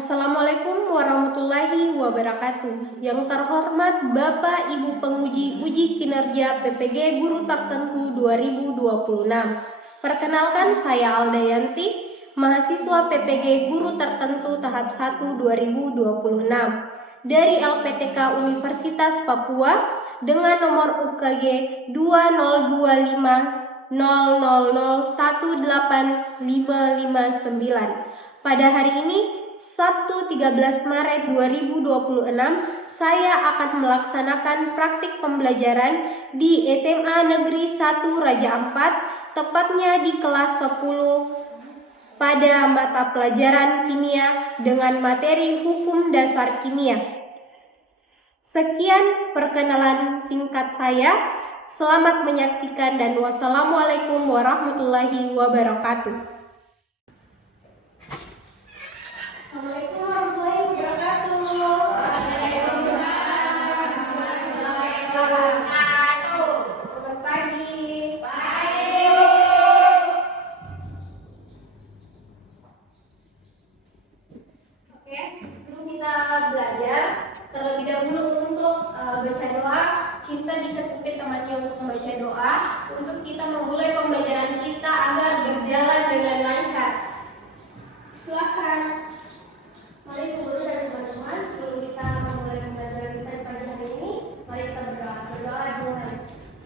Assalamualaikum warahmatullahi wabarakatuh. Yang terhormat Bapak Ibu penguji uji kinerja PPG Guru Tertentu 2026. Perkenalkan, saya Aldayanti, mahasiswa PPG Guru Tertentu tahap 1 2026 dari LPTK Universitas Papua dengan nomor UKG 2025 00018559. Pada hari ini Sabtu 13 Maret 2026, saya akan melaksanakan praktik pembelajaran di SMA Negeri 1 Raja Ampat, tepatnya di kelas 10 pada mata pelajaran kimia dengan materi hukum dasar kimia. Sekian perkenalan singkat saya. Selamat menyaksikan dan wassalamualaikum warahmatullahi wabarakatuh. Assalamualaikum warahmatullahi wabarakatuh. Waalaikumsalam warahmatullahi wabarakatuh. Selamat pagi. Baik. Oke, sebelum kita belajar, terlebih dahulu untuk baca doa. Cinta bisa pimpin temannya untuk membaca doa untuk kita memulai pembelajaran kita agar berjalan dengan lancar. Silakan. Mari dulu dari teman-teman, sebelum kita memulai pembelajaran kita di pagi hari ini, mari kita berdoa. Berdoa dengan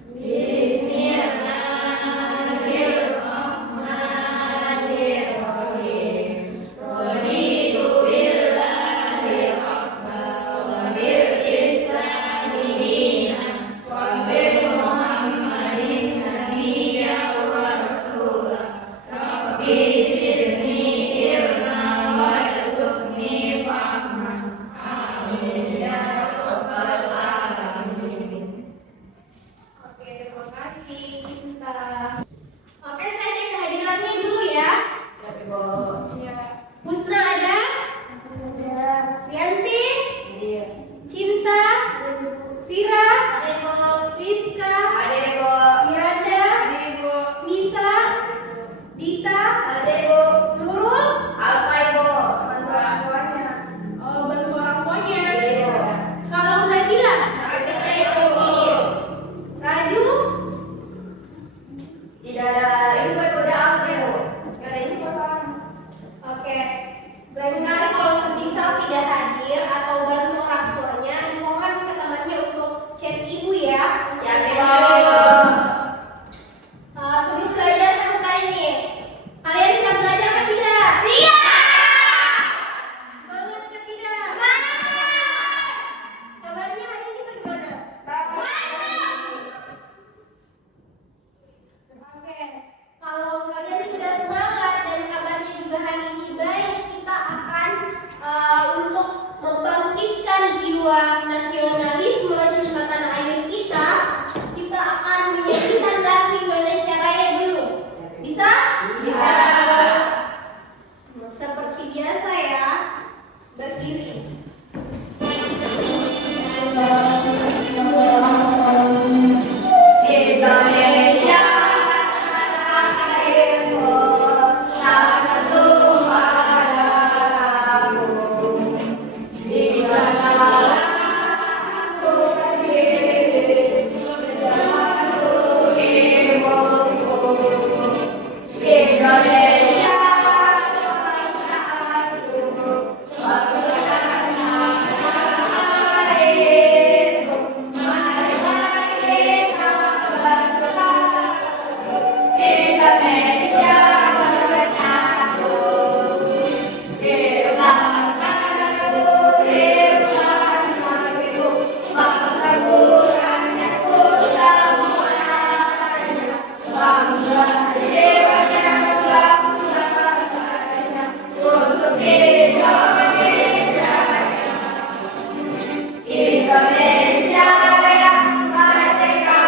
Bismillahirrahmanirrahim. Raditu billahi rabban wa bil islami dinan wa bi Muhammadin nabiyyan wa rasulah. Rabbi zidni ilma wa zidni fahman. Amin ya rabbal alamin. Oke, terima kasih Cinta. Oke, saya cek kehadirannya dulu ya. Ya, Ibu. Ya. Husna ada? Ada. Rianti? Ada. Cinta? Ada. Vira? Ada, Ibu. Rizka? Ada, Ibu. Miranda? Ada, Ibu. Nisa? Dita? Ada, Ibu. Nurul? Apa, Ibu? Bantu orang tuanya. Oh, bantu orang tuanya. Iya. Kalau Nabila? Ada, Ibu. Raju? Tidak ada info, Ibu. Ada apa, Ibu? Tidak ada info, Pak. Oke. Barangkali kalau semisal tidak hadir atau bantu orang tuanya, mohon ke temannya untuk chat Ibu ya. Siap, Ibu. Sebelum belajar saya mau tanya nih, kalian siap belajar atau tidak? Siap. Semangat atau tidak? Semangat. Kabarnya hari ini bagaimana? Bagus. Oke, kalau kalian sudah semangat dan kabarnya juga hari ini baik, kita akan untuk membangkitkan jiwa nasionalisme cinta tanah air kita akan menyanyikan lagu Indonesia Raya dulu. Bisa? Bisa. Seperti biasa ya, berdiri. Indonesia tanah airku, tanah tumpah darahku. Di sanalah aku berdiri, menjadi ibuku. Indonesia bangsaku, bangsa tanah airku. Marilah kita bersatu, Indonesia bersatu. Irlandaku, Irlandaku, bangsaku, rakyatku semuanya. Bangsa jiwanya, bangganya untuk Indonesia. Indonesia Raya, merdeka,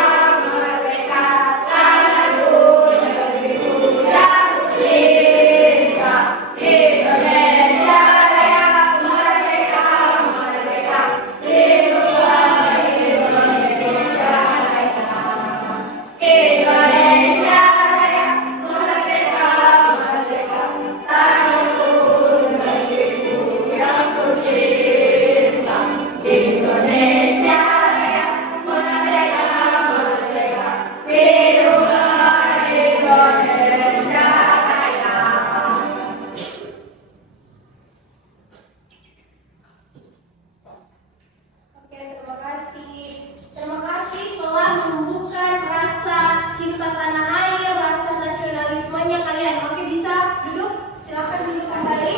merdeka, tanahku, negeriku yang cinta. Indonesia Raya, merdeka, merdeka, hiduplah Indonesia Raya. Indonesia Raya, merdeka, merdeka, tanahku, negeriku. Silakan duduk kembali.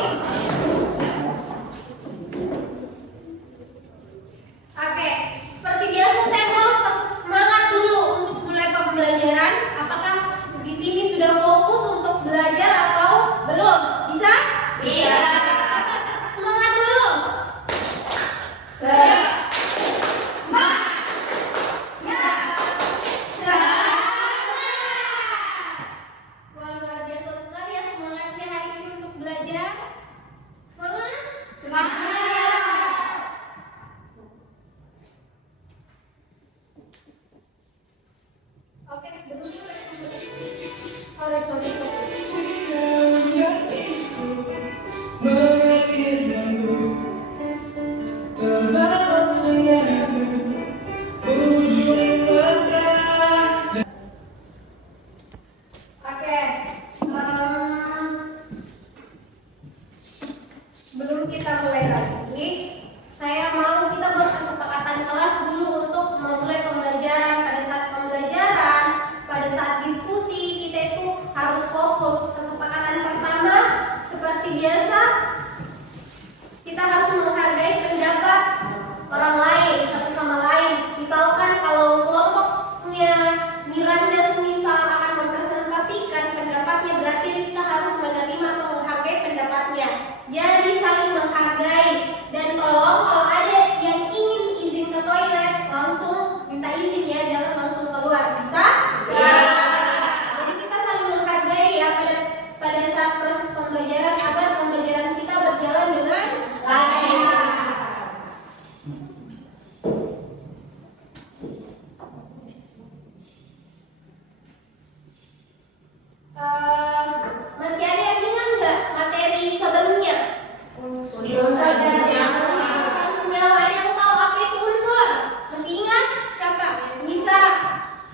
Oke, seperti biasa saya mau semangat dulu untuk mulai pembelajaran. Apakah di sini sudah fokus untuk belajar atau belum? Bisa? Bisa. Semangat dulu. Luar biasa sekali ya semangatnya hari ini untuk belajar. Semangat. Oke, sebelumnya harus sebelum kita mulai lagi, saya mau kita buat kesepakatan kelas dulu untuk memulai pembelajaran. Pada saat diskusi kita itu harus fokus. Kesepakatan pertama, seperti biasa, kita harus menghargai pendapat orang lain satu sama lain. Misalkan kalau kelompoknya Miranda semisal akan mempresentasikan pendapatnya, berarti Rizka harus menerima atau menghargai pendapatnya. Jadi saling menghargai. Dan tolong kalau ada yang ingin izin ke toilet, langsung minta izin ya, jangan langsung keluar. Bisa? Bisa. Jadi kita saling menghargai ya pada saat proses pembelajaran agar pembelajaran kita berjalan dengan lancar. Masih ada yang ingat nggak materi sebelumnya? Unsur dan senyawa. Ada yang tahu apa itu unsur? Masih ingat? Siapa? Bisa.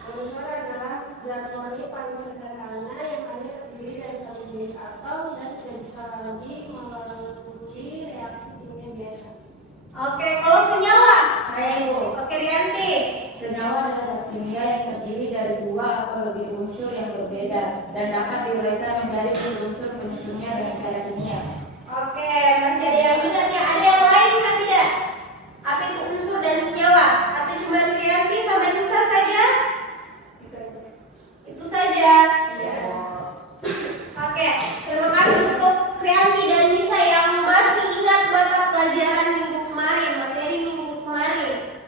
Unsur adalah zat murni paling sederhana yang hanya terdiri dari satu jenis atom dan tidak bisa lagi melalui reaksi kimia biasa. Oke, kalau senyawa? Saya Ibu. Oke, Rianti. Senyawa adalah zat kimia yang terdiri dari dua atau lebih unsur yang berbeda dan dapat diuraikan menjadi unsur penyusunnya dengan cara kimia. Oke, masih ada yang ingat ya? Ada yang lain kan tidak? Apa itu unsur dan senyawa? Atau cuma Rianti sama Nisa saja? Itu saja. Ya. Oke, terima kasih untuk Rianti dan Nisa yang masih ingat mata pelajaran minggu kemarin, materi minggu kemarin.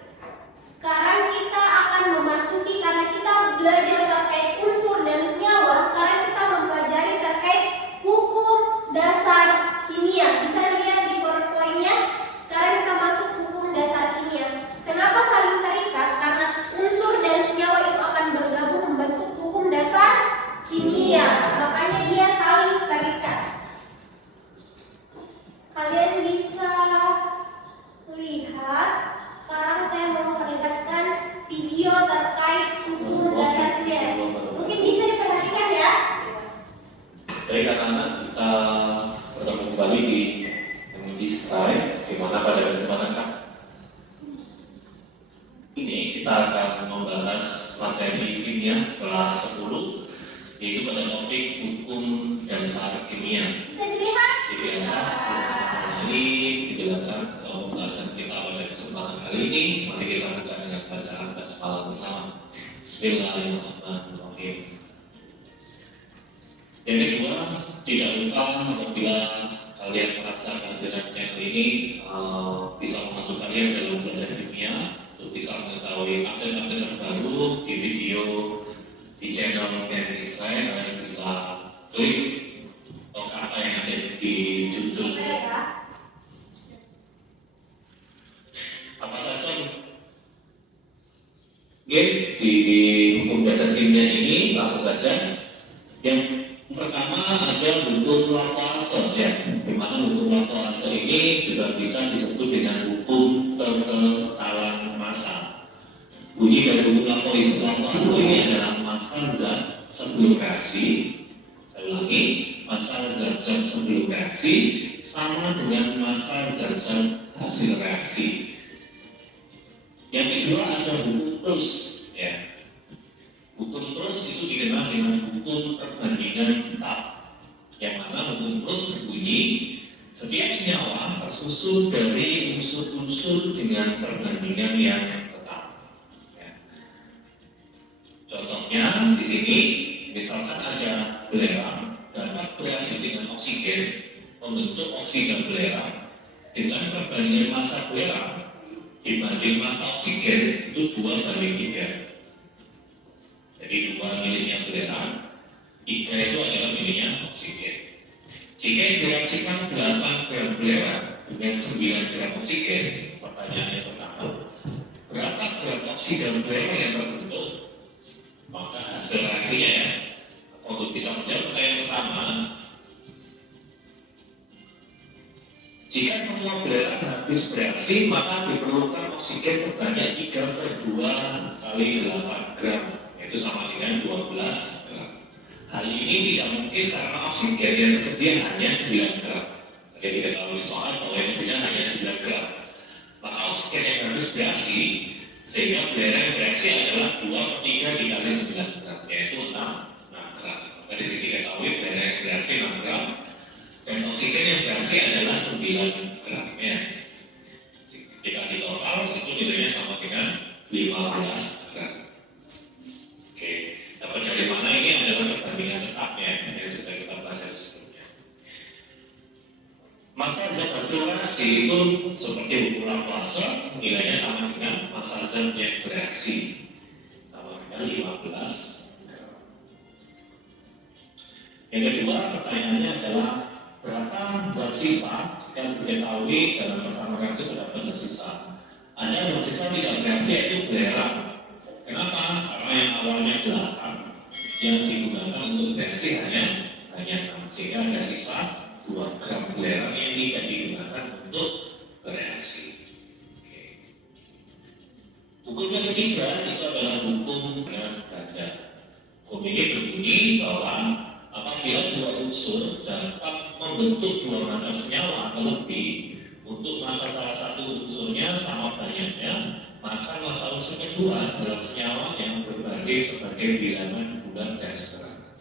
Sekarang kita akan memasuki, karena kita belajar terkait unsur dan senyawa. Sekarang kita mempelajari terkait hukum dasar kimia. Bisa lihat di PowerPoint-nya. Sekarang kita masuk hukum dasar kimia. Kenapa saling terikat? Karena unsur dan senyawa itu akan bergabung membentuk hukum dasar kimia. Makanya dia saling terikat. Kalian bisa lihat. Sekarang saya mau memperlihatkan video terkait hukum dasar kimia. Mungkin bisa diperhatikan ya. Baik anak-anak, kita bertemu kembali di Strike, di mana pada kesempatan ini kita akan membahas materi kimia kelas 10, yaitu pada topik hukum dasar kimia. Bisa dilihat. Jadi biasa sebelum kita kembali penjelasan atau pembahasan kita pada kesempatan kali ini, mari kita buka dengan bacaan basmalah bersama. Bismillahirrahmanirrahim. Yang kedua, tidak lupa apabila kalian merasa kehadiran channel ini bisa membantu kalian dalam belajar kimia, untuk bisa mengetahui update-update terbaru di video di channel Kenny Strike. Kalian bisa klik atau kata yang ada di judul apa saja. Oke, di hukum dasar kimia ini langsung saja. Yang pertama ada hukum Laplace ya, di mana hukum Laplace ini juga bisa disebut dengan hukum kekentalan massa. Bunyi dari hukum Laplace ini adalah massa zat sebelum reaksi. Saya ulangi, massa zat-zat sebelum reaksi sama dengan massa zat-zat hasil reaksi. Yang kedua ada hukum terus ya. Hukum terus itu dikenal dengan hukum perbandingan tetap. yang mana hukum Plus berbunyi setiap senyawa tersusun dari unsur-unsur dengan perbandingan yang tetap. Ya. Contohnya di sini, misalkan ada belerang dapat bereaksi dengan oksigen membentuk oksigen belerang dengan perbandingan massa belerang dibanding massa oksigen itu 2:3. Jadi 2 miliknya belerang, 3 itu adalah miliknya oksigen. Jika direaksikan 8 gram belerang dengan 9 gram oksigen, pertanyaannya pertama, berapa gram oksigen belerang yang terbentuk? Maka hasil reaksinya ya, untuk bisa menjawab pertanyaan pertama, jika semua belerang habis bereaksi, maka diperlukan oksigen sebanyak 3/2 kali 8 gram, yaitu sama dengan 12 gram. Hal ini tidak mungkin karena oksigen yang tersedia hanya 9 gram. Jadi diketahui soal bahwa yang tersedia hanya 9 gram. Maka oksigen yang habis bereaksi, sehingga belerang yang bereaksi adalah 2/3 dikali 9 gram, yaitu 6 gram. Jadi diketahui belerang yang bereaksi 6 gram, dan oksigen yang bereaksi adalah 9 gram. Ya. Jika di total, itu nilainya sama dengan 15 gram. Oke, dapat dari mana ini adalah perbandingan tetapnya yang sudah kita pelajari sebelumnya. Massa zat hasil reaksi itu seperti hukum Laplace, nilainya sama dengan massa zat yang bereaksi, sama dengan 15 gram. Yang kedua, pertanyaannya adalah berapa zat sisa jika diketahui dalam persamaan reaksi terdapat zat sisa. Ada zat sisa tidak bereaksi yaitu belerang. Kenapa? Karena yang awalnya 8 yang digunakan untuk bereaksi hanya 6, sehingga ada sisa 2 gram belerang yang tidak digunakan untuk bereaksi. Oke. Hukum yang ketiga itu adalah hukum dengan ganda. Hukum ini berbunyi bahwa apabila 2 unsur dapat membentuk 2 macam senyawa atau lebih, untuk massa salah satu unsurnya sama banyaknya, maka massa unsur kedua dalam senyawa yang berbanding sebagai bilangan bulan dan seterusnya.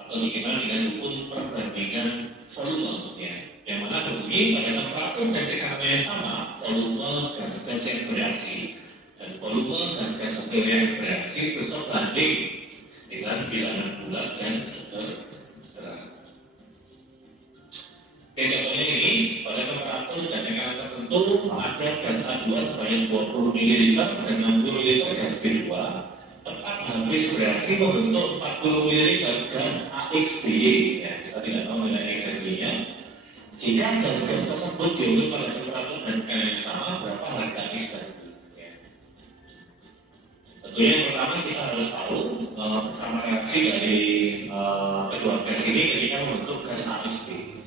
Atau dikenal dengan hukum perbandingan volume, ya, yang mana berbunyi pada temperatur dan tekanan yang sama, volume gas-gas yang bereaksi dan volume gas-gas yang bereaksi itu sebanding dengan bilangan bulan dan seterusnya. Oke, contohnya ini, pada temperatur dan tekanan tertentu ada gas A2 sebanyak 20 ml dan 60 ml gas B2 tepat habis bereaksi membentuk 40 ml gas AXB. Ya, kita tidak tahu mengenai X dan Y-nya. Jika gas-gas tersebut diunduh pada temperatur dan tekanan yang sama, berapa harga X dan Y? Ya. Tentunya yang pertama kita harus tahu bersama reaksi dari kedua gas ini ketika membentuk gas AXB.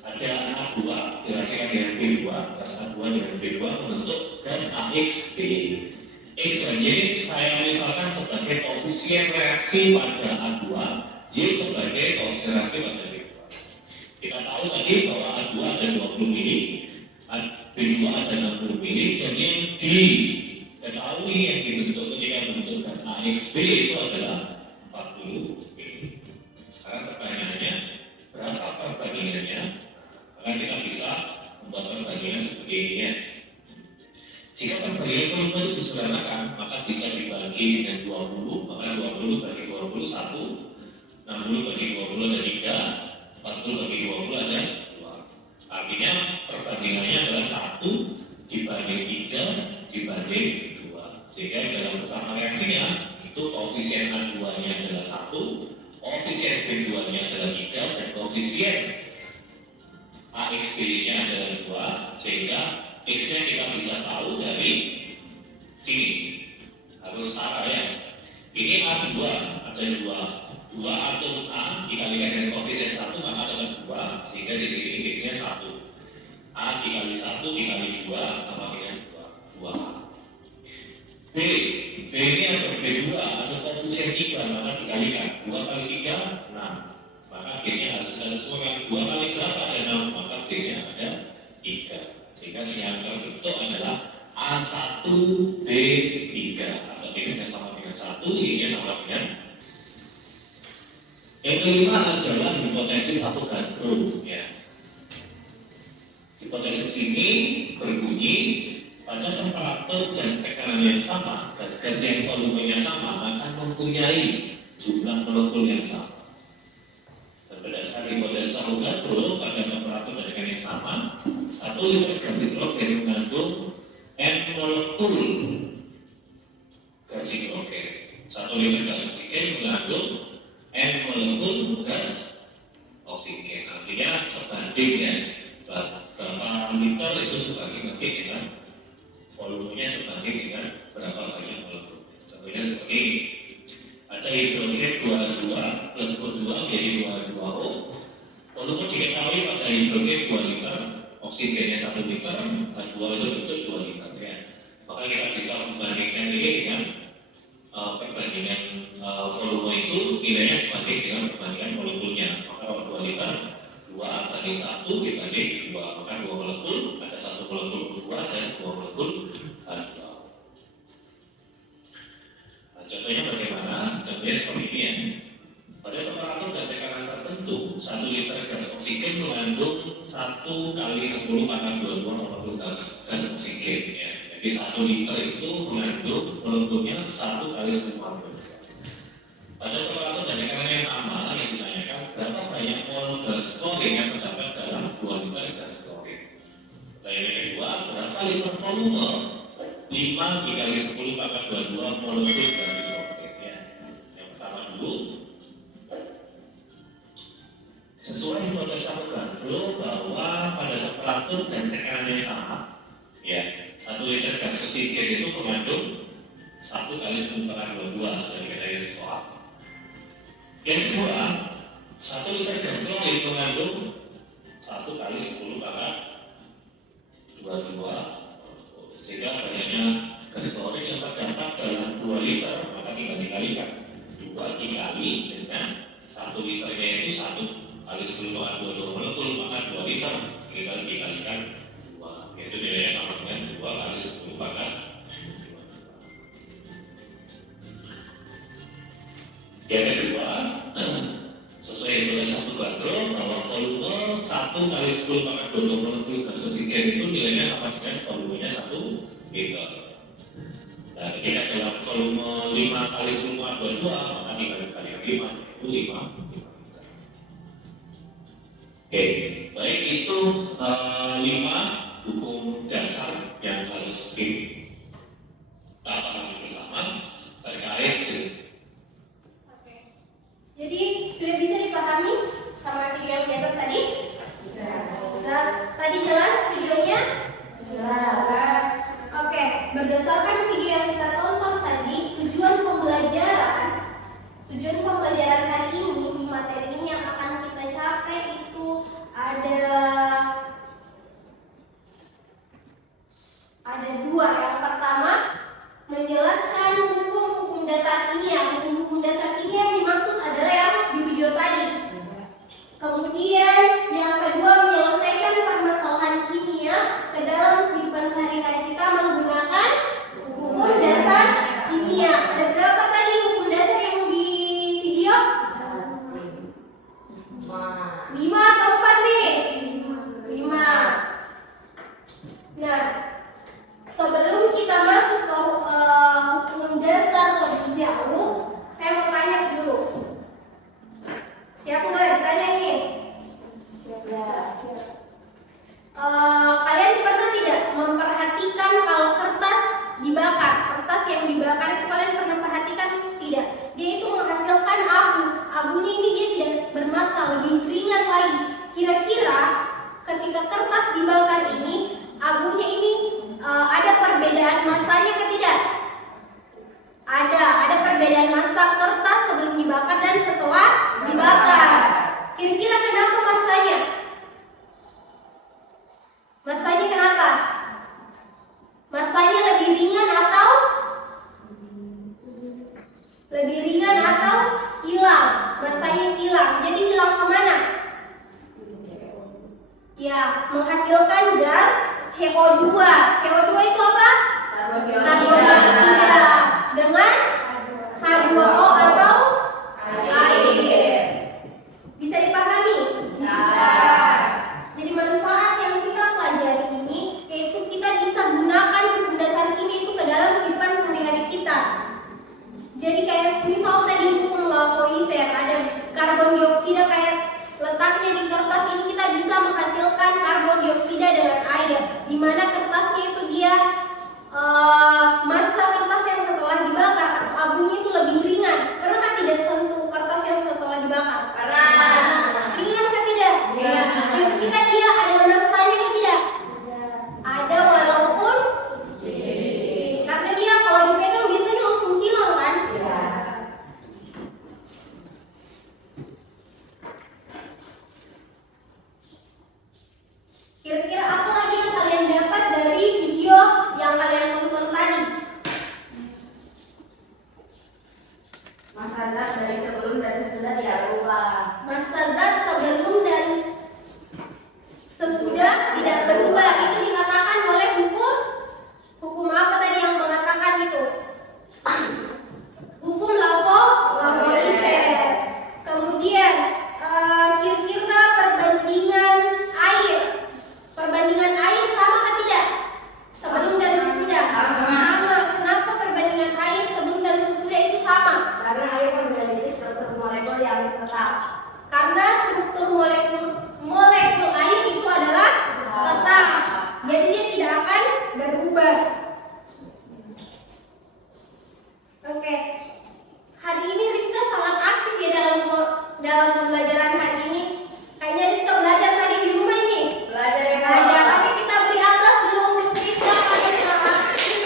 Ada A2 direaksikan dengan B2, gas A2 dengan B2 membentuk gas AXB. X dan Y saya misalkan sebagai koefisien reaksi pada A2, Y sebagai koefisien reaksi pada B2. Kita tahu tadi bahwa A2 ada 20 mili, B2 ada 60 mili, dan yang diketahui yang dibentuk ketika membentuk gas AXB itu adalah 40 mili. Sekarang pertanyaannya, berapa perbandingannya? Maka kita bisa membuat perbandingan seperti ini ya. Jika perbandingan volume itu disederhanakan, maka bisa dibagi dengan 20, maka 20 bagi 20 1, 60 bagi 20 ada 3, 40 bagi 20 ada 2. Artinya perbandingannya adalah 1 dibanding 3 dibanding 2. Sehingga dalam bersama reaksinya itu koefisien A2-nya adalah 1, koefisien B2-nya adalah 3, dan koefisien AXB-nya adalah 2, sehingga X-nya kita bisa tahu dari sini. Harus setara ya. Ini A2, ada 2 atom A dikalikan dengan koefisien 1, maka dapat 2, sehingga di sini X-nya 1. A dikali 1 dikali 2 sama dengan 2A. B ini ada B2, ada koefisien 3, maka dikalikan 2 kali 3, 6. Maka B-nya harus ada semua 2 kali berapa ada 6, maka B-nya ada 3. Sehingga yang terbentuk adalah A1B3 atau X-nya sama dengan 1, Y-nya sama dengan. Yang kelima adalah hipotesis satu gandrung. Ya. Hipotesis ini berbunyi pada temperatur dan tekanan yang sama, gas-gas yang volumenya sama akan mempunyai jumlah molekul yang sama. Dan berdasarkan hipotesis satu gandrung pada temperatur dan tekanan yang sama, 1 liter gas hidrogen mengandung N molekul gas hidrogen. 1 liter gas oksigen mengandung N molekul gas oksigen. Artinya sebanding ya, berapa liter itu sebanding nanti dengan volumenya sebanding dengan berapa banyak molekul. Contohnya seperti ini. Ada hidrogen 22 plus O2 menjadi 22O. Volume diketahui pada hidrogen 2 liter, oksigennya 1 liter, H2 itu betul 2 liter ya. Maka kita bisa membandingkan ini dengan perbandingan volume itu nilainya sebanding dengan perbandingan molekulnya. Maka kalau 2 liter 2 banding 1 dibanding 2, maka 2 molekul, ada 1 molekul O2 dan 2 molekul H2. Nah, contohnya bagaimana? Contohnya seperti ini ya. Pada temperatur dan tekanan tertentu, 1 liter gas oksigen mengandung 1 kali 10 pangkat 22 molekul gas oksigen ya. Jadi 1 liter itu mengandung molekulnya 1 kali 10 pangkat 22. Pada temperatur dan tekanan yang sama yang ditanyakan, berapa banyak mol gas klorin yang terdapat dalam 2 liter gas klorin. Pertanyaan kedua, berapa liter volume 5 dikali 10 pangkat 22 molekul gas hidrogen ya. Yang pertama dulu, sesuai hipotesis Avogadro bahwa pada temperatur dan tekanan yang sama ya, 1 liter gas oksigen itu mengandung 1 kali 10 pangkat 22 sudah diketahui soal. Yang kedua, 1 liter gas klorin mengandung 1 kali 10 pangkat 22, sehingga banyaknya gas klorin yang terdapat dalam 2 liter, maka tinggal dikalikan 2 dikali dengan 1 liternya itu 1 kali 10 pangkat 22 molekul, maka 2 liter tinggal dikalikan 2, yaitu nilainya sama dengan 2 kali 10 pangkat 22. Yang kedua, sesuai hipotesis Avogadro bahwa volume 1 kali 10 pangkat 22 molekul gas oksigen itu nilainya sama dengan volumenya 1 liter. Nah, ketika dalam volume 5 kali 10 pangkat 22, maka tinggal dikalikan 5, yaitu 5 liter. Oke, baik itu 5 hukum dasar yang harus kita pahami bersama terkait dengan. Jadi sudah bisa dipahami sama video yang di atas tadi? Bisa. Tadi jelas videonya? Jelas. Oke, berdasarkan video yang kita tonton tadi, tujuan pembelajaran hari ini di materi ini yang akan kita capai itu ada 2. Yang pertama, menjelaskan hukum-hukum dasar kimia. Hukum-hukum dasar kimia yang dimaksud adalah yang di video tadi. Kemudian yang kedua, menyelesaikan permasalahan kimia ke dalam kehidupan sehari-hari kita menggunakan hukum dasar kimia. Ada berapa tadi hukum dasar yang di video? 5 atau 4 nih? 5. Nah, sebelum kita masuk ke hukum dasar lebih jauh, saya mau tanya dulu. Siap nggak ditanya nih? Siap ya. Kalian pernah tidak memperhatikan kalau kertas dibakar? Kertas yang dibakar itu kalian pernah perhatikan tidak? Dia itu menghasilkan abu. Abunya ini dia tidak bermassa, lebih ringan lagi. Kira-kira ketika kertas dibakar ini, abunya ini ada perbedaan massanya atau tidak? Ada perbedaan massa kertas sebelum dibakar dan setelah dibakar. Kira-kira kenapa massanya? Massanya kenapa? Massanya lebih ringan atau hilang? Massanya hilang. Jadi hilang kemana? Ya, menghasilkan gas CO2. CO2 itu apa? Karbon dioksida dengan H2O atau air. Kira-kira apa lagi yang kalian dapat dari video yang kalian tonton tadi? Masa zat dari sebelum dan sesudah tidak berubah. Massa zat sebelum dan sesudah tidak berubah. Itu dikatakan oleh hukum apa tadi yang mengatakan itu? Hukum Lavoisier. Kemudian kira-kira perbandingan air sama atau tidak? Sebelum dan sesudah. Sama. Kenapa perbandingan air sebelum dan sesudah itu sama? Karena air memiliki struktur molekul yang tetap. Karena struktur molekul air itu adalah tetap. Jadi dia tidak akan berubah. Oke. Hari ini Rizka sangat aktif ya dalam pembelajaran hari ini. Kayaknya Rizka belajar tadi di rumah ini. Belajar ya Belajar. Oke, kita beri aplaus dulu untuk Rizka karena sangat aktif.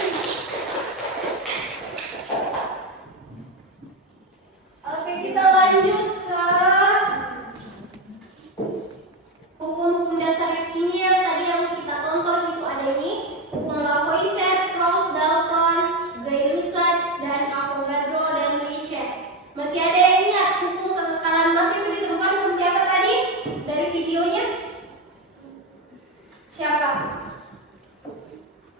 Oke, kita lanjut ke hukum-hukum dasar kimia tadi yang kita tonton itu ada ini. Hukum Lavoisier, Cross, Dalton, Gay-Lussac, dan Avogadro dan Ricet. Masih ada yang ingat hukum kekekalan massa itu ditemukan sama siapa tadi dari videonya? Siapa?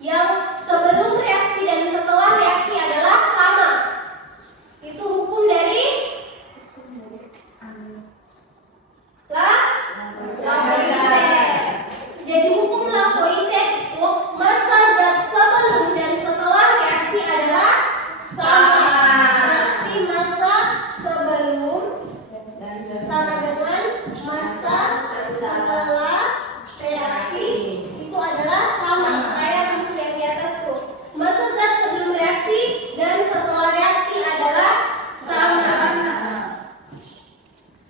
Yang sebelum reaksi dan setelah reaksi adalah sama. Itu hukum dari Lavoisier. Jadi hukum Lavoisier itu massa zat sebelum dan setelah reaksi adalah sama. Berarti massa sebelum sama dengan massa setelah reaksi itu adalah sama. Kayak rumus yang di atas tuh. Massa zat sebelum reaksi dan setelah reaksi adalah sama.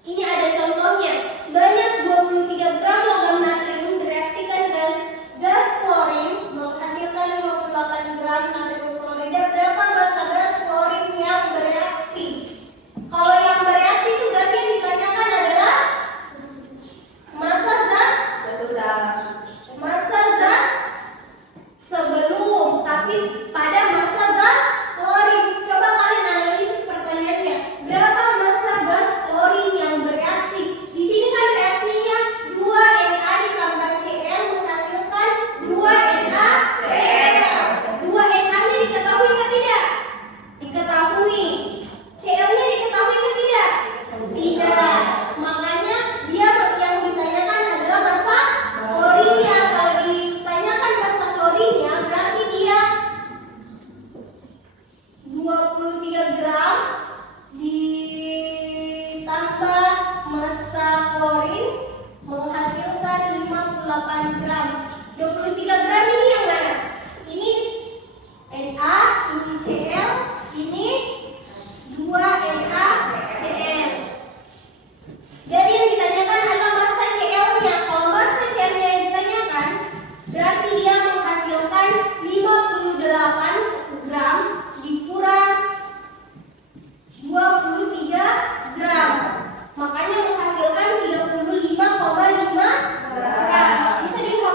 Ini ada contohnya. Sebanyak 23 gram logam natrium bereaksikan gas klorin menghasilkan 58 gram natrium klorida. Berapa massa gas klorin yang bereaksi? Kalau yang bereaksi itu berarti yang ditanyakan adalah massa zat sebelum, tapi pada massa zat klorin. Coba kalian analisis pertanyaannya. Berapa massa gas klorin yang bereaksi? Di sini kan reaksinya 2Na ditambah Cl menghasilkan 2NaCl. 2Na-nya diketahui atau tidak? Diketahui. Cl-nya diketahui atau tidak? Tidak. Makanya dia yang ditanyakan adalah massa klorinnya. Kalau ditanyakan massa klorinnya berarti dia 23 gram ditambah massa klorin menghasilkan 58 gram. 23 gram ini yang mana? Ini Na, ini Cl, ini 2NaCl. Jadi yang ditanyakan adalah massa Cl-nya. Kalau massa Cl-nya yang ditanyakan, berarti dia menghasilkan 58 gram dikurang 23 gram. Makanya menghasilkan 35,5 gram. Bisa dihapus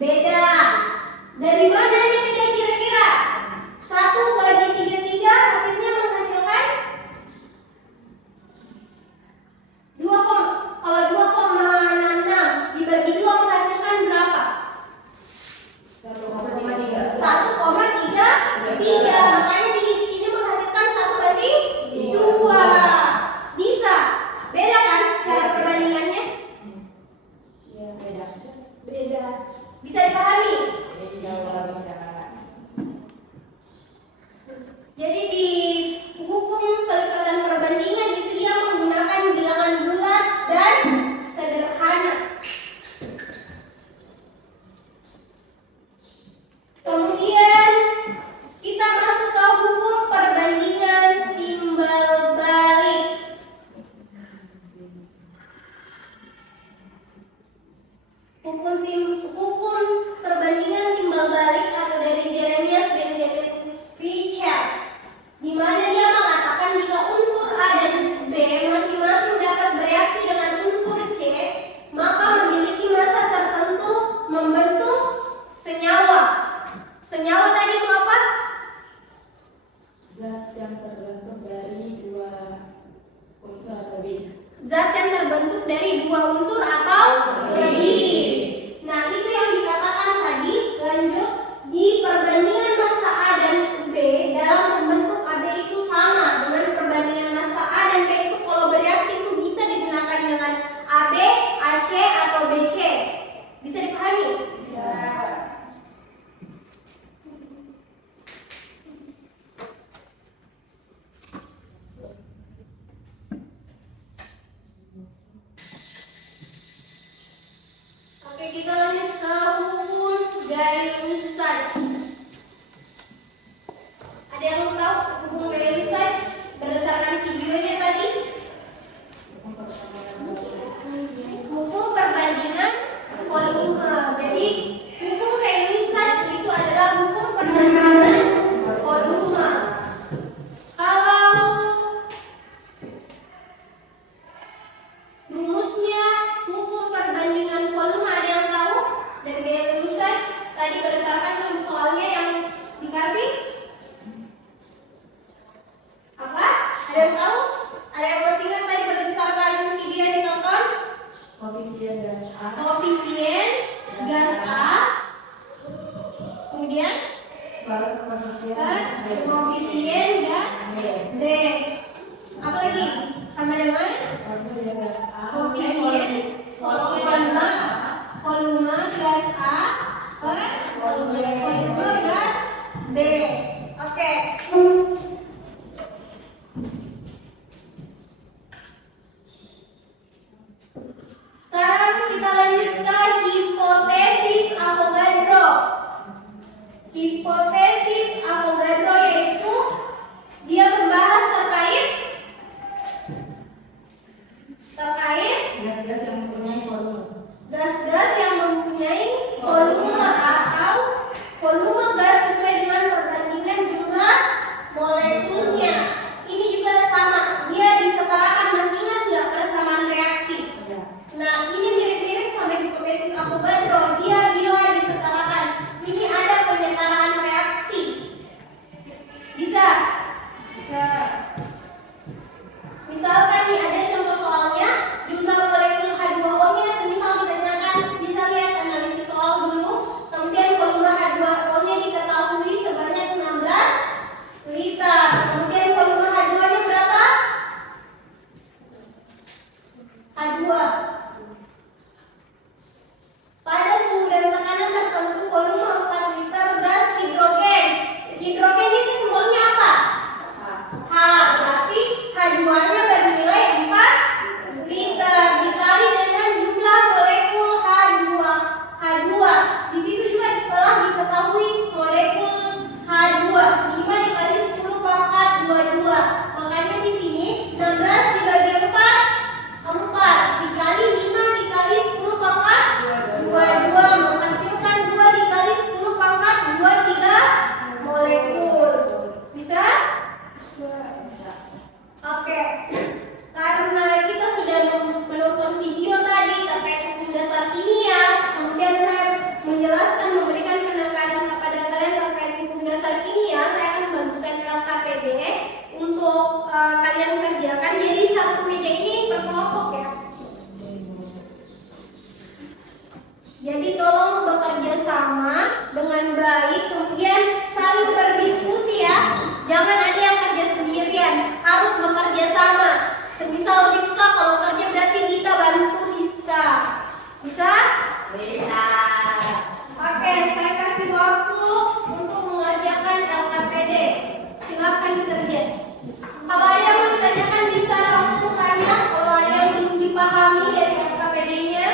Beda. Dari mana ini beda kira-kira? 1 bagi 33 hasilnya menghasilkan 2, kalau 2,66 dibagi 2 menghasilkan berapa? 1,3. 1,33. Makanya di sini menghasilkan 1 banding 2. Bisa. Beda kan cara perbandingannya? Iya, beda. Beda. Bisa dipahami? Bisa. Jadi di hukum kelipatan perbandingan itu dia menggunakan bilangan bulat dan sederhana. Kemudian kita masuk ke hukum perbandingan timbal balik. Hukum perbandingan timbal balik atau dari Jeremias Benjamin Richard, di mana dia mengatakan jika unsur A dan B masing-masing dapat bereaksi dengan unsur C, maka memiliki massa tertentu membentuk senyawa. Senyawa tadi itu apa? Zat yang terbentuk dari 2 unsur atau lebih. Zat yang terbentuk dari 2 unsur atau lebih. Nah, itu yang dikatakan tadi. Lanjut, di perbandingan massa A dan B dalam membentuk AB itu sama dengan perbandingan massa A dan B itu kalau bereaksi itu bisa digunakan dengan AB, AC atau BC. Bisa dipahami? Bisa. Oke, kita lanjut ke hukum Gay-Lussac. Ada yang tahu hukum Gay-Lussac berdasarkan videonya tadi? Hukum perbandingan volume. Jadi hukum Gay-Lussac itu adalah hukum perbandingan volume. Kalau rumusnya hukum perbandingan volume ada yang tahu dari Gay-Lussac tadi berdasarkan contoh soalnya yang dikasih? Apa? Ada yang tahu? Ada yang masih ingat tadi berdasarkan video yang ditonton? Koefisien gas A. Koefisien gas A, kemudian Baru koefisien gas, B. koefisien gas B. Apa lagi? Sama dengan Koefisien gas A. koefisien volume gas A per volume gas B. Oke. Sekarang kita lanjut ke hipotesis Avogadro. Hipotesis Avogadro yaitu dia membahas terkait Gas-gas yang mempunyai volume. gas-gas yang mempunyai volume. bersama dengan baik, kemudian saling berdiskusi ya. Jangan ada yang kerja sendirian, harus bekerja sama. Semisal Rizka, kalau kerja berarti kita bantu Rizka. Bisa? Bisa. Oke, saya kasih waktu untuk mengerjakan LKPD. Silakan kerja. Kalau ada yang mau ditanyakan bisa langsung tanya. Kalau ada yang belum dipahami dari LKPD-nya.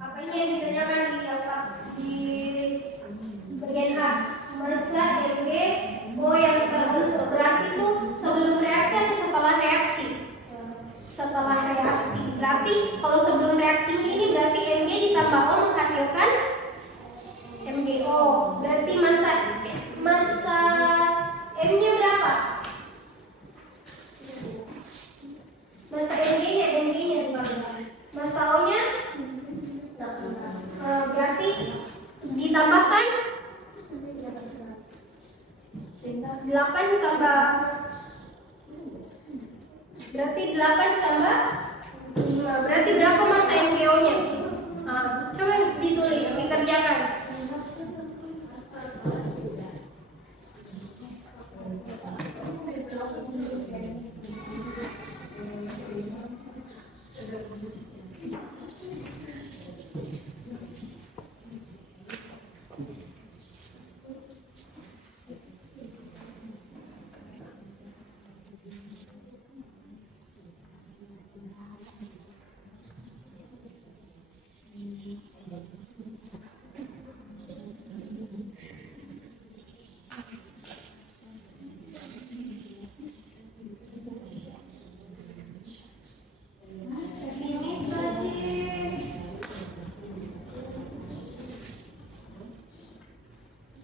Apanya yang ditanyakan di bagian A? Masa MG O yang terbentuk berarti itu sebelum reaksi atau setelah reaksi? Setelah reaksi. Berarti kalau sebelum reaksi ini berarti Mg ditambah O menghasilkan MgO. Berarti masa M-nya berapa? Masa Mg-nya 15. Masa O-nya berarti ditambahkan 8 tambah, berarti 8 tambah 5, berarti berapa masa MgO-nya? Coba ditulis, dikerjakan.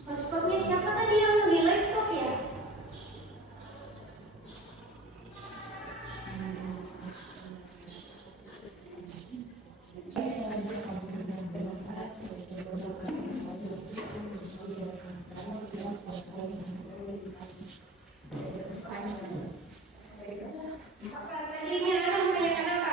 Hotspotnya siapa tadi yang di laptop ya? Tadi Mirna menanyakan apa?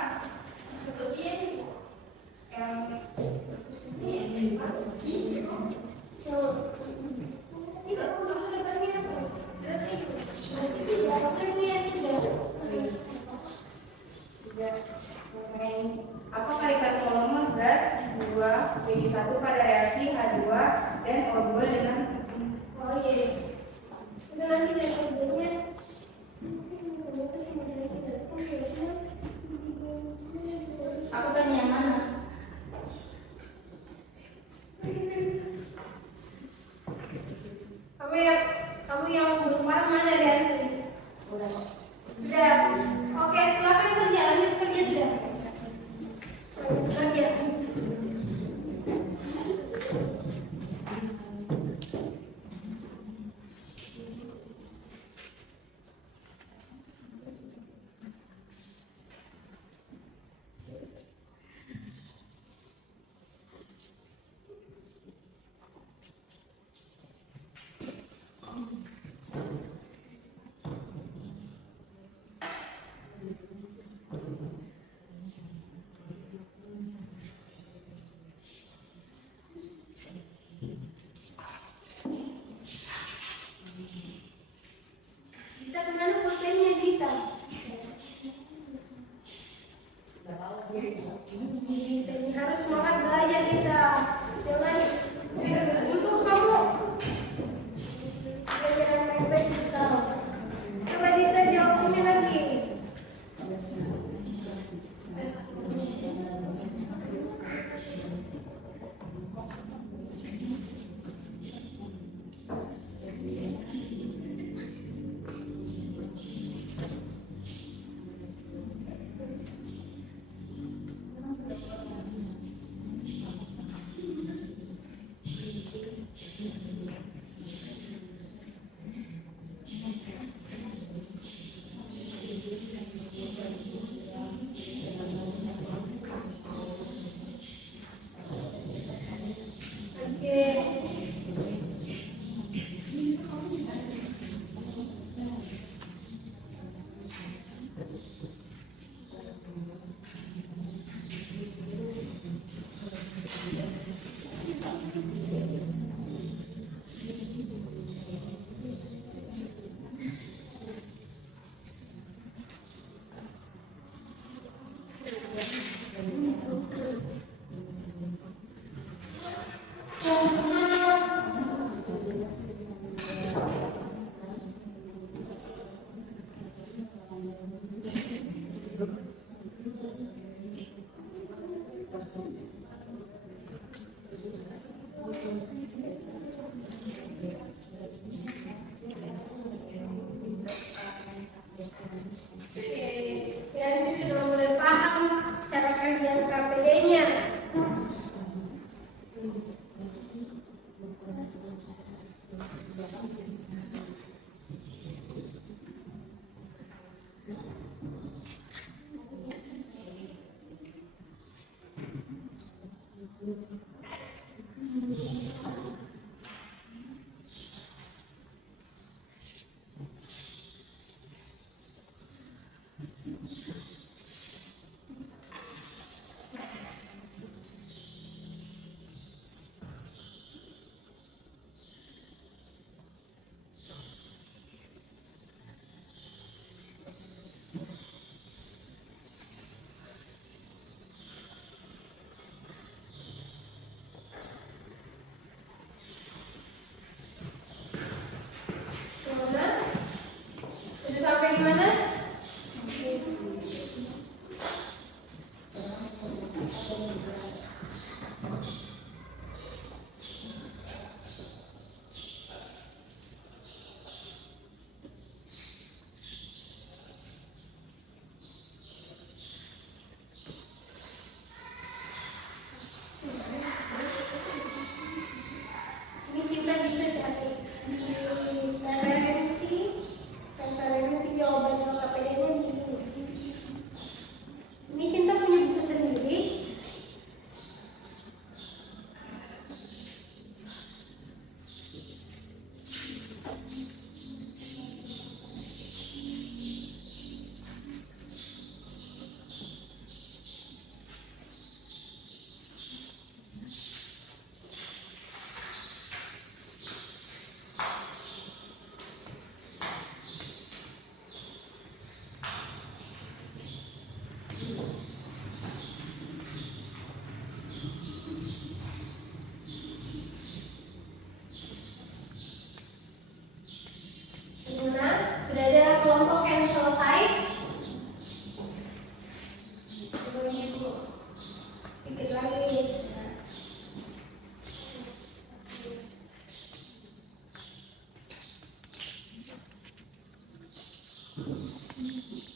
Apakah kaitan volume gas 2 J1 pada reaksi H2 dan O2 dengan Itu nanti dari kerjanya. aku tanya yang mana? Kamu yang belum paham mana dari tadi? Udah. Sudah. Oke, silakan kerja. Lanjut kerja sudah. Kerja.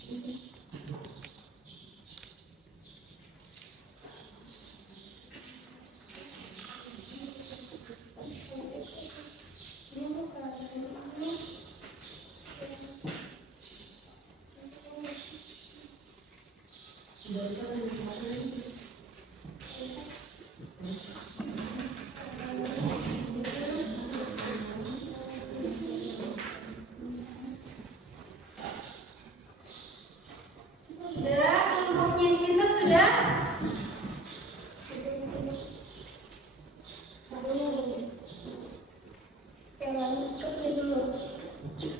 Sudah, kelompoknya Sinta sudah?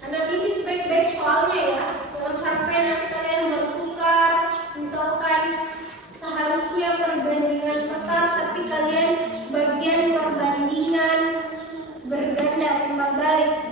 Analisis baik-baik soalnya ya. Jangan sampai nanti kalian bertukar, misalkan seharusnya perbandingan pasar, tapi kalian bagian perbandingan berganda timbal balik.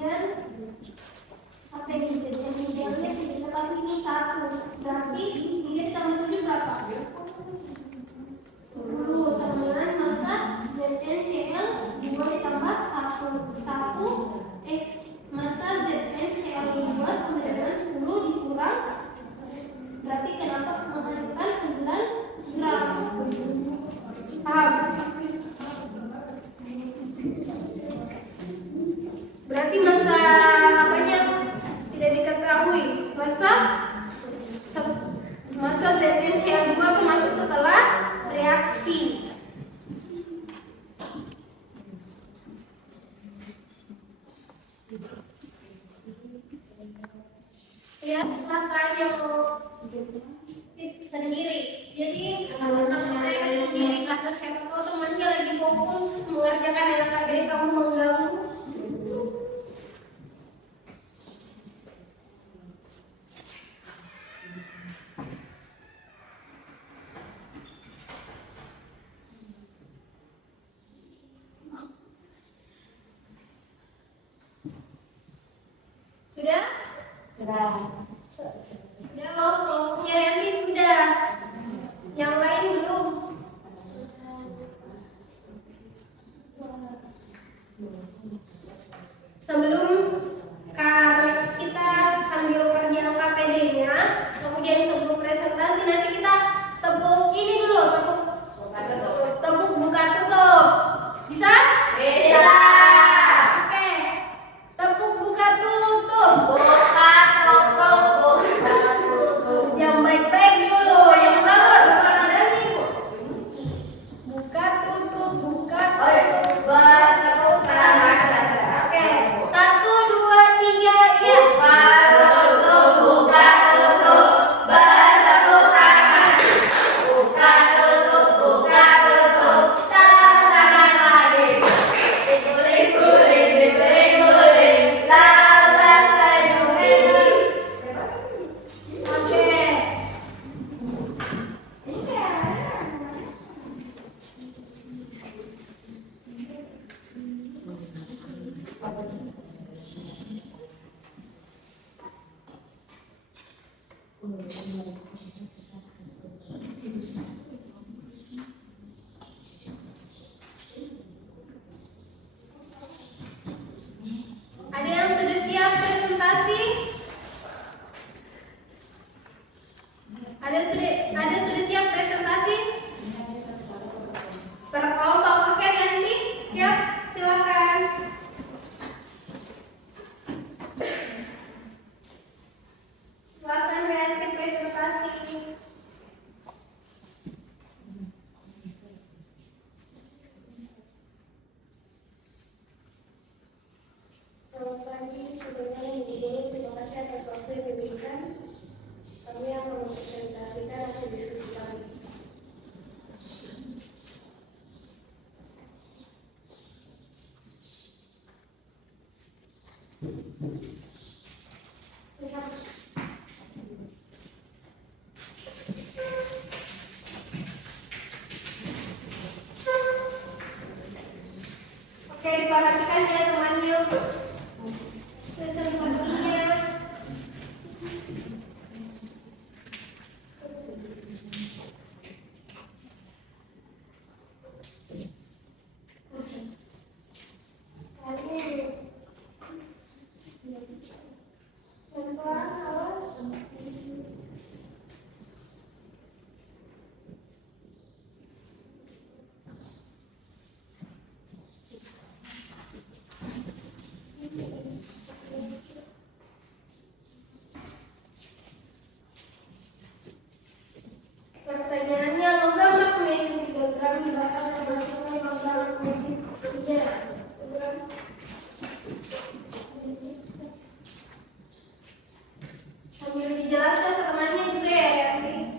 kemudian apa ini ZN idealnya tapi ini 1, berarti ini kita menuju berapa? 10 sama dengan masa ZNCl 2 ditambah 1 masa ZNCl 2 sama dengan 10 dikurang, berarti kenapa menghasilkan 9 gram? Paham? Berarti masa apanya tidak diketahui. Masa ZnCl2 itu masa setelah reaksi. Ya, silakan yang mau sendiri. Jadi kalau kita ingat sendiri karena siapa tahu temannya lagi fokus mengerjakan LKPD kamu mengganggu. Sudah? Sudah mau kelompoknya Randy sudah. Yang lain belum. Sebelum kita sambil kerja KPD-nya, kemudian sebelum presentasi nanti kita tepuk ini dulu, tepuk buka tutup. Bisa? Bisa. Oke. Tepuk buka tutup. Yang baik-baik dulu, yang bagus. Buka tutup, buka tutup. Oke, 1, 2, 3, ya. Ada yang sudah siap presentasi? Ada sudah siap presentasi? Per kelompok, oke nanti siap, silakan. Silakan nanti presentasi. Selamat pagi, sebelumnya yang dulu terima kasih atas waktu yang diberikan. Kami yang mempresentasikan hasil diskusi kami. Oke, diperhatikan ya temannya. Presentasinya. Pertanyaannya, logam magnesium 3 gram dibakar menghasilkan logam magnesium 3 gram. Sambil dijelaskan ke temannya juga ya nanti.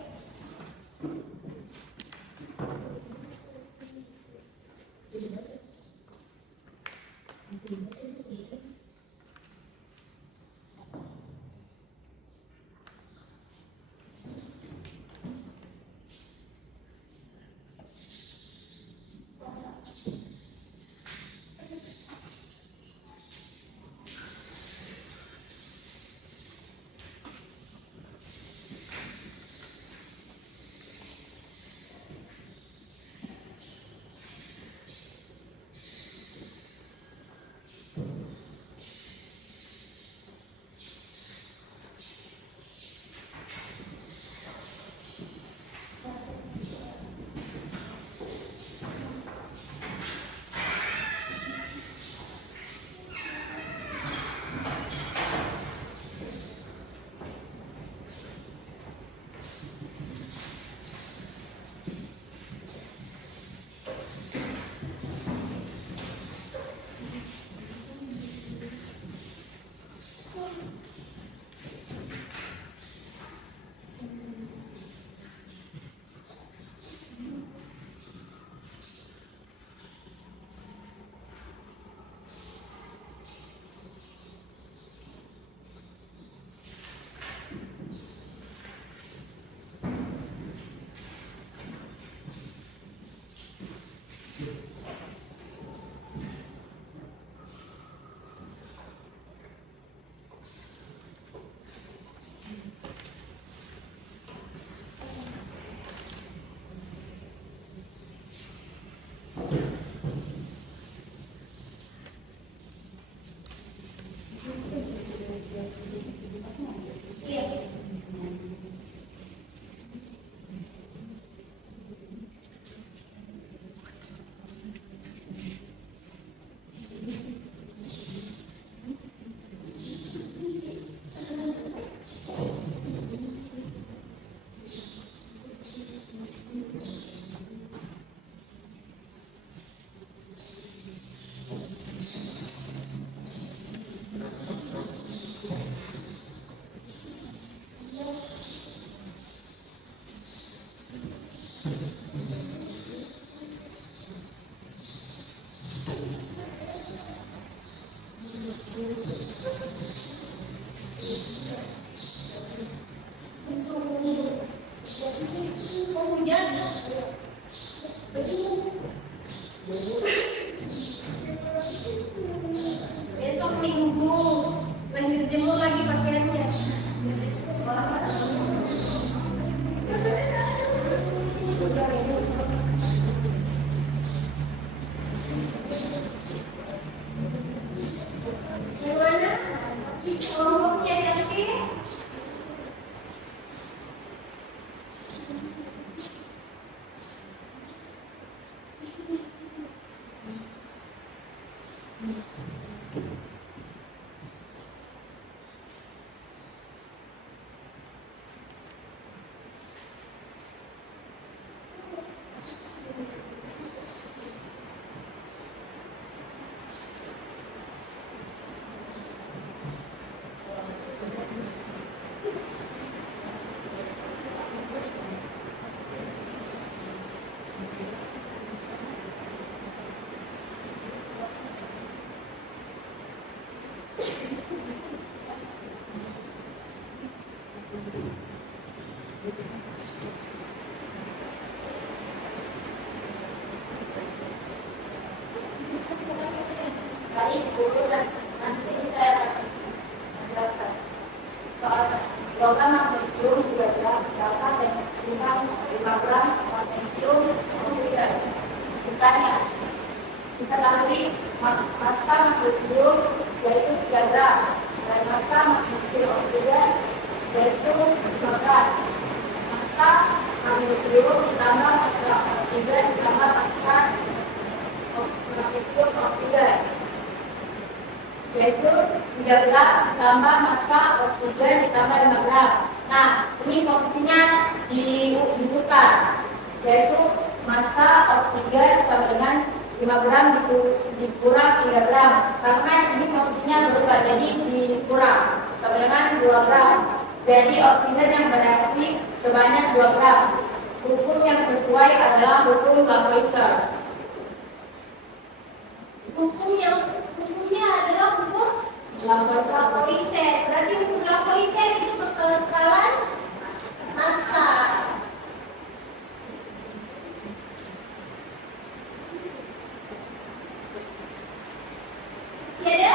Besok Minggu lanjut jemur lagi pakaiannya. Gimana? Kelompoknya nanti? Baik, guru dan sini saya akan menjelaskan soal logam magnesium 2 gram dapat dan maksimal 5 gram magnesium oksida. Bertanya, diketahui massa magnesium yaitu 3 gram dan massa magnesium oksida yaitu 5 gram. Massa magnesium ditambah massa oksida ditambah massa magnesium oksida yaitu 3 gram ditambah massa oksigen ditambah 5 gram. Nah, ini posisinya ditukar, yaitu massa oksigen sama dengan 5 gram dikurang 3 gram. Karena ini posisinya berubah, jadi dikurang sama dengan 2 gram. Jadi oksigen yang bereaksi sebanyak 2 gram. Hukum yang sesuai adalah hukum Lavoisier. Hukumnya adalah hukum Lavoisier. Berarti hukum Lavoisier itu kekekalan massa. Masih ada?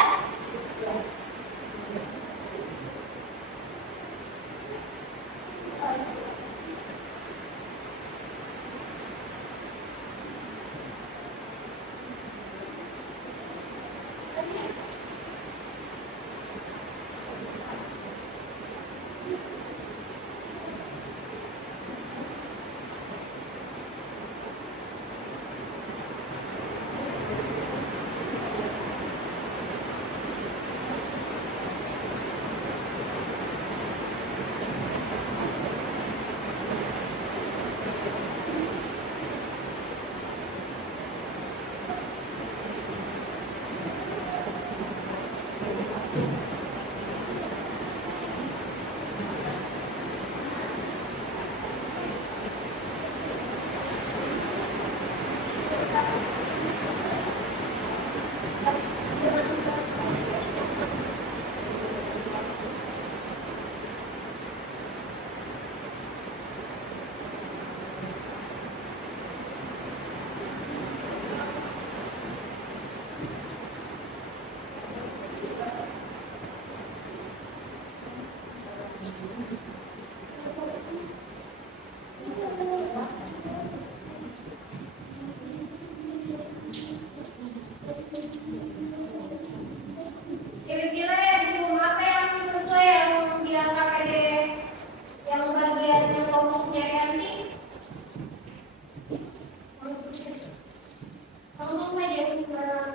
Kira-kira hukum apa yang sesuai yang dia pakai deh, yang bagiannya kelompoknya nanti langsung saja ke sekarang.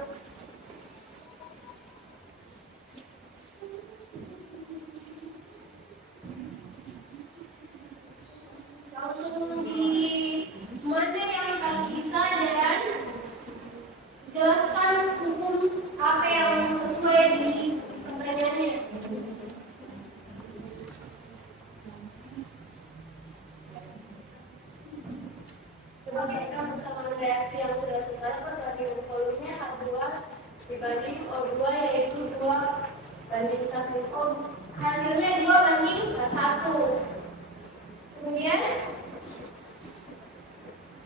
Langsung di mana yang tersisa dan jelaskan hukum apa yang sesuai di pertanyaannya. Selesaikan bersama reaksi yang sudah setara berbagi volumenya H2 dibanding O2 yaitu 2:1. Hasilnya 2:1. Kemudian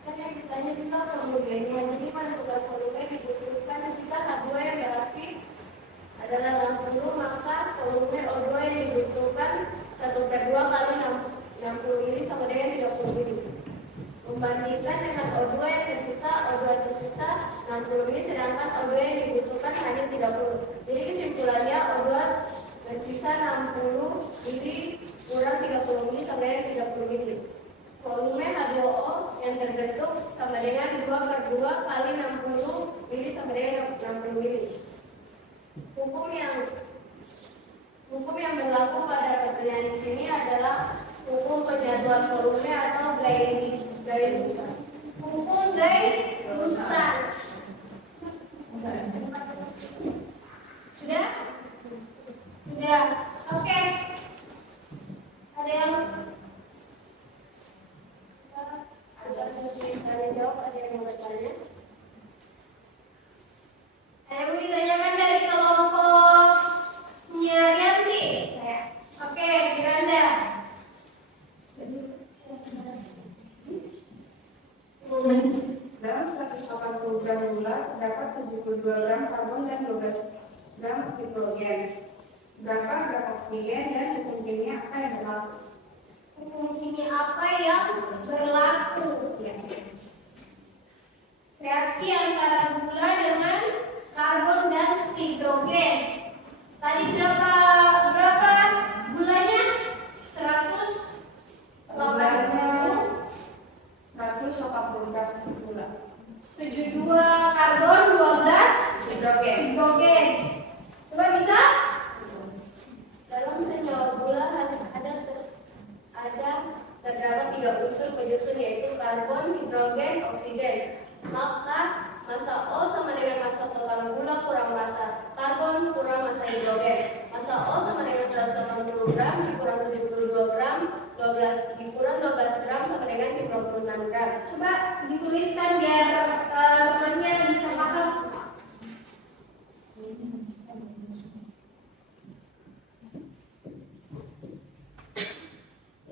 kan yang ditanya juga volumenya, jadi pada volume dibutuhkan jika H2 yang sedangkan O2 yang dibutuhkan hanya 30. Jadi kesimpulannya O2 bersisa 60 mili kurang 30 mili sama dengan 30 mili. Volume H2O yang terbentuk sama dengan 2/2 kali 60 mili sama dengan 60 mili. Hukum yang berlaku pada pertanyaan di sini adalah hukum penyatuan volume atau Gay-Lussac. Hukum Gay-Lussac. Sudah? Sudah. Oke. Ada yang Ada sesi tanya jawab, ada yang mau bertanya? ada yang ditanyakan dari kelompoknya Rianti? Oke, Miranda. Dalam 180 gram gula terdapat 72 gram karbon dan 12 gram hidrogen. Berapa gram oksigen dan hukum kimia apa yang berlaku? Hukum kimia apa yang berlaku? Reaksi antara gula dengan karbon dan hidrogen. Tadi berapa gulanya? 180 gram gula. 72 karbon, 12 hidrogen. Coba bisa? Dalam senyawa gula terdapat 3 unsur penyusun yaitu karbon, hidrogen, oksigen. Maka massa O sama dengan massa total gula kurang massa karbon kurang massa hidrogen. Massa O sama dengan 180 gram dikurang 72 gram 12 dikurang 12 gram sama dengan 96 gram. Coba dituliskan biar temannya bisa paham.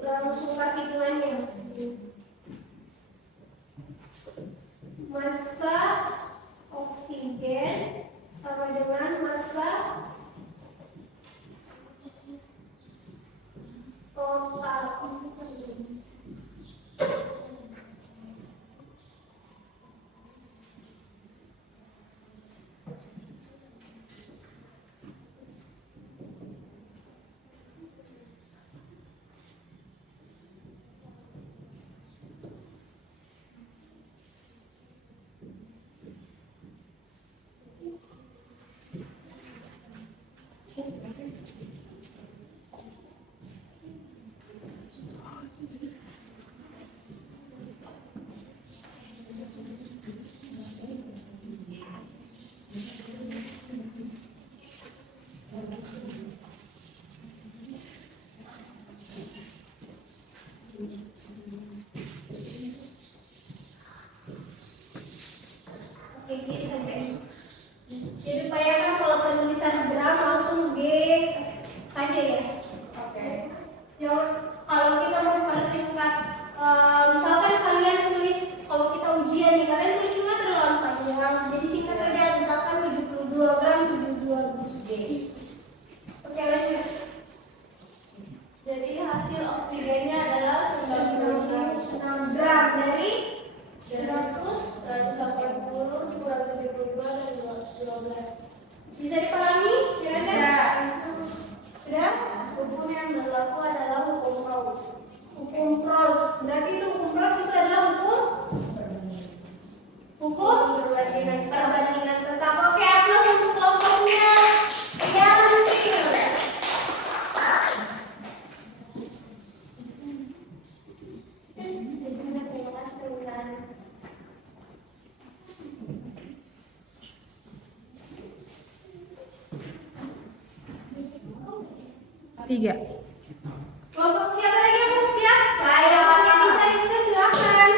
Langsung hitungannya. Massa oksigen sama dengan massa total. Oke, G saja. Jadi upayakan kalau penulisan gram langsung G saja ya. Oke. Kalau kita mau mempersingkat, misalkan kalian tulis, kalau kita ujian nih, kalian tulis semua terlalu panjang. Jadi singkat aja, misalkan 72 gram 72 G. Oke, lanjut. Jadi hasil oksigennya adalah 96 gram dari 180 dikurang 72 dan 12. bisa dipahami? Kira-kira? Sudah? Hukum yang berlaku adalah hukum Gauss. Hukum Gauss. Berarti itu hukum Gauss itu adalah hukum perbandingan tetap. Oke, aplaus untuk kelompoknya yang Terima kasih teman-teman. Tiga. kelompok siapa lagi yang belum siap? Saya. Kelompoknya Dita silakan.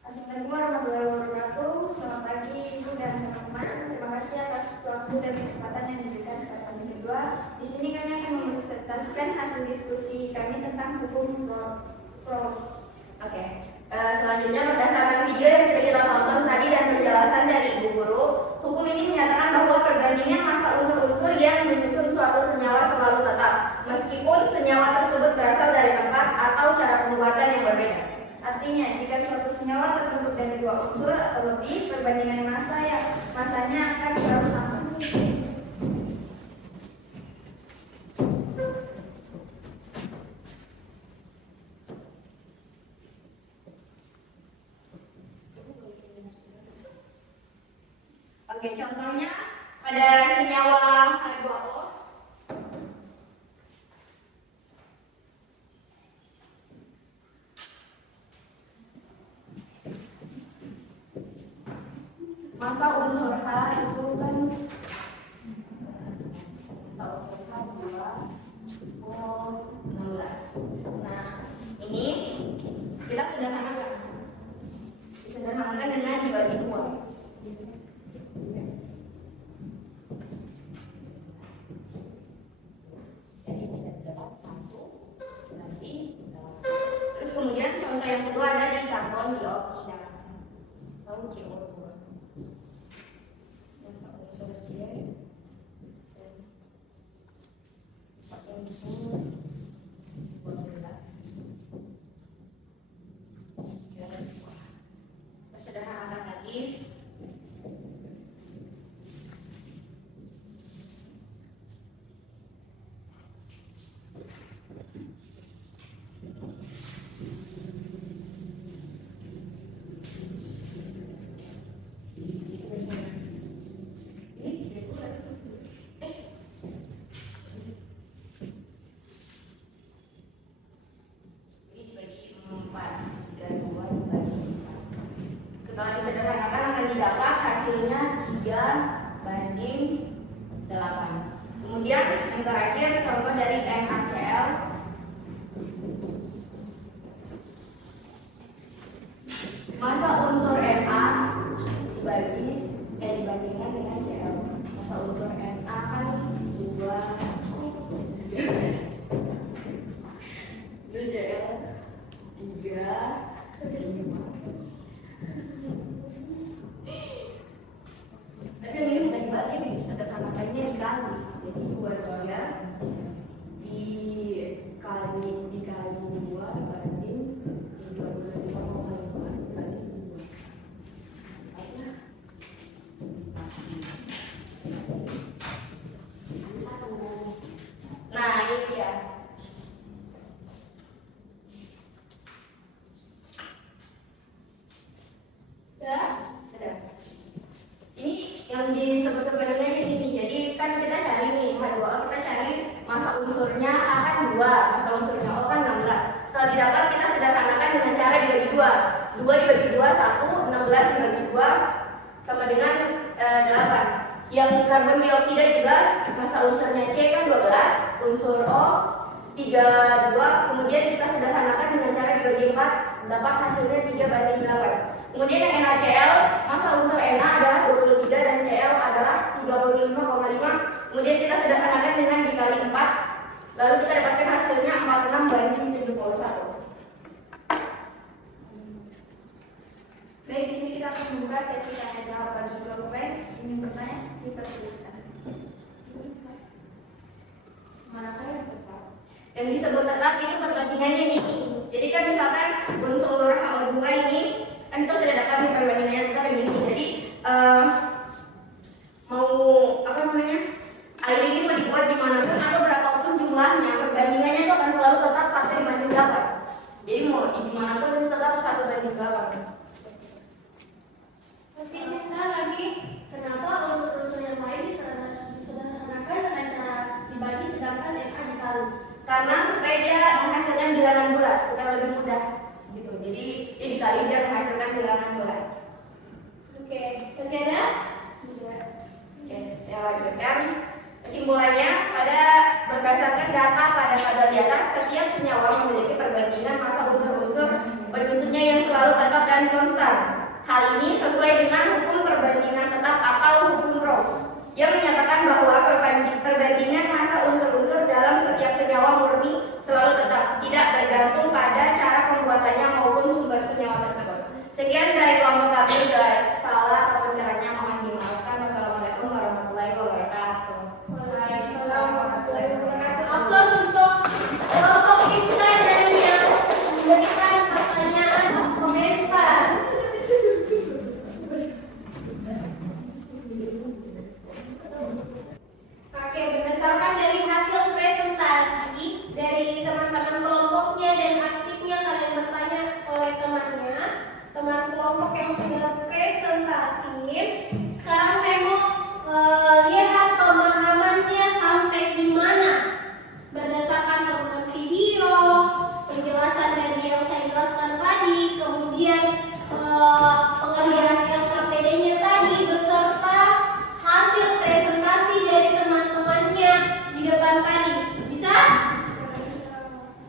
Assalamualaikum warahmatullahi wabarakatuh. Selamat pagi Ibu dan teman-teman. Terima kasih atas waktu dan kesempatan yang diberikan kepada kami berdua. Di sini kami akan mempresentasikan hasil diskusi kami tentang hukum Gauss. Oke. Selanjutnya berdasarkan video yang sudah kita tonton tadi dan penjelasan dari Ibu Guru, hukum ini menyatakan bahwa perbandingan massa unsur-unsur yang menyusun suatu Artinya, jika suatu senyawa terbentuk dari 2 unsur atau lebih, perbandingan masanya akan selalu sama. Oke, contohnya pada senyawa H2O. Masa unsur H itu kan masa unsur H 2O16. Nah, ini kita sederhanakan dengan dibagi 2. Jadi bisa dapat 1 berarti 8. Terus kemudian contoh yang kedua ada di karbon dioksida atau CO2. Masa unsur C dan masa unsur 12. Sederhanakan lagi. Setelah disederhanakan akan didapat hasilnya 3:8. Kemudian yang terakhir contoh dari NaCl. Masa unsur Na dibandingkan dengan Cl. Masa unsur Na kan 2. Itu Cl 3. Tapi yang ini bukan dibagi, disederhanakannya dikali. Jadi 2 dikali 2 banding 35,5 dikali 2. Nah, ini dia. Sudah. Ini yang disebut perbandingannya ini. Jadi kan kita cari nih H2O, kita cari masa unsurnya A kan 2, masa unsurnya O kan 16. Setelah didapat kita sederhanakan dengan cara dibagi 2. 2 dibagi 2 1, 16 dibagi 2 sama dengan 8. Yang karbon dioksida juga masa unsurnya C kan 12, unsur O 32, kemudian kita sederhanakan dengan cara dibagi 4, dapat hasilnya 3:8. Kemudian yang NaCl, masa unsur Na adalah 23 dan Cl adalah 35,5. Kemudian kita sederhanakan dengan dikali 4, lalu kita dapatkan hasilnya 46:71. Baik, di sini kita akan membuka sesi tanya jawab bagi dokumen. Ingin bertanya, dipersilakan. Manakah yang tetap? Yang disebut tetap itu perbandingannya nih. Jadi kan misalkan unsur HO2 ini kan kita sudah dapat nih perbandingannya tetap yang ini. Jadi mau air ini mau dibuat dimanapun atau berapapun jumlahnya, perbandingannya itu akan selalu tetap 1:8. Jadi mau dimanapun itu tetap 1:8. Nanti cerita lagi kenapa unsur-unsur yang lain disederhanakan dengan cara dibagi sedangkan Na dikali. Karena supaya dia menghasilkan bilangan bulat supaya lebih mudah gitu. Jadi dia dikali dia menghasilkan bilangan bulat. Oke, masih ada? Oke, saya lanjutkan. Kesimpulannya, berdasarkan data pada tabel di atas, setiap senyawa memiliki perbandingan massa unsur-unsur penyusunnya yang selalu tetap dan konstan. Hal ini sesuai dengan hukum perbandingan tetap atau hukum Ross yang menyatakan bahwa perbandingan massa unsur-unsur dalam setiap senyawa murni selalu tetap, tidak bergantung pada cara pembuatannya maupun sumber senyawa tersebut. Sekian dari kelompok kami, jelas salah atau penjelasannya mohon dimaafkan. Wassalamualaikum warahmatullahi wabarakatuh. Waalaikumsalam warahmatullahi wabarakatuh. Aplaus untuk kelompok Islam dari yang memberikan pertanyaan. yang sudah presentasi. Sekarang saya mau lihat pemahamannya sampai di mana. Berdasarkan tonton video, penjelasan dari yang saya jelaskan tadi, kemudian pengerjaan LKPD-nya tadi, beserta hasil presentasi dari teman-temannya di depan tadi. Bisa?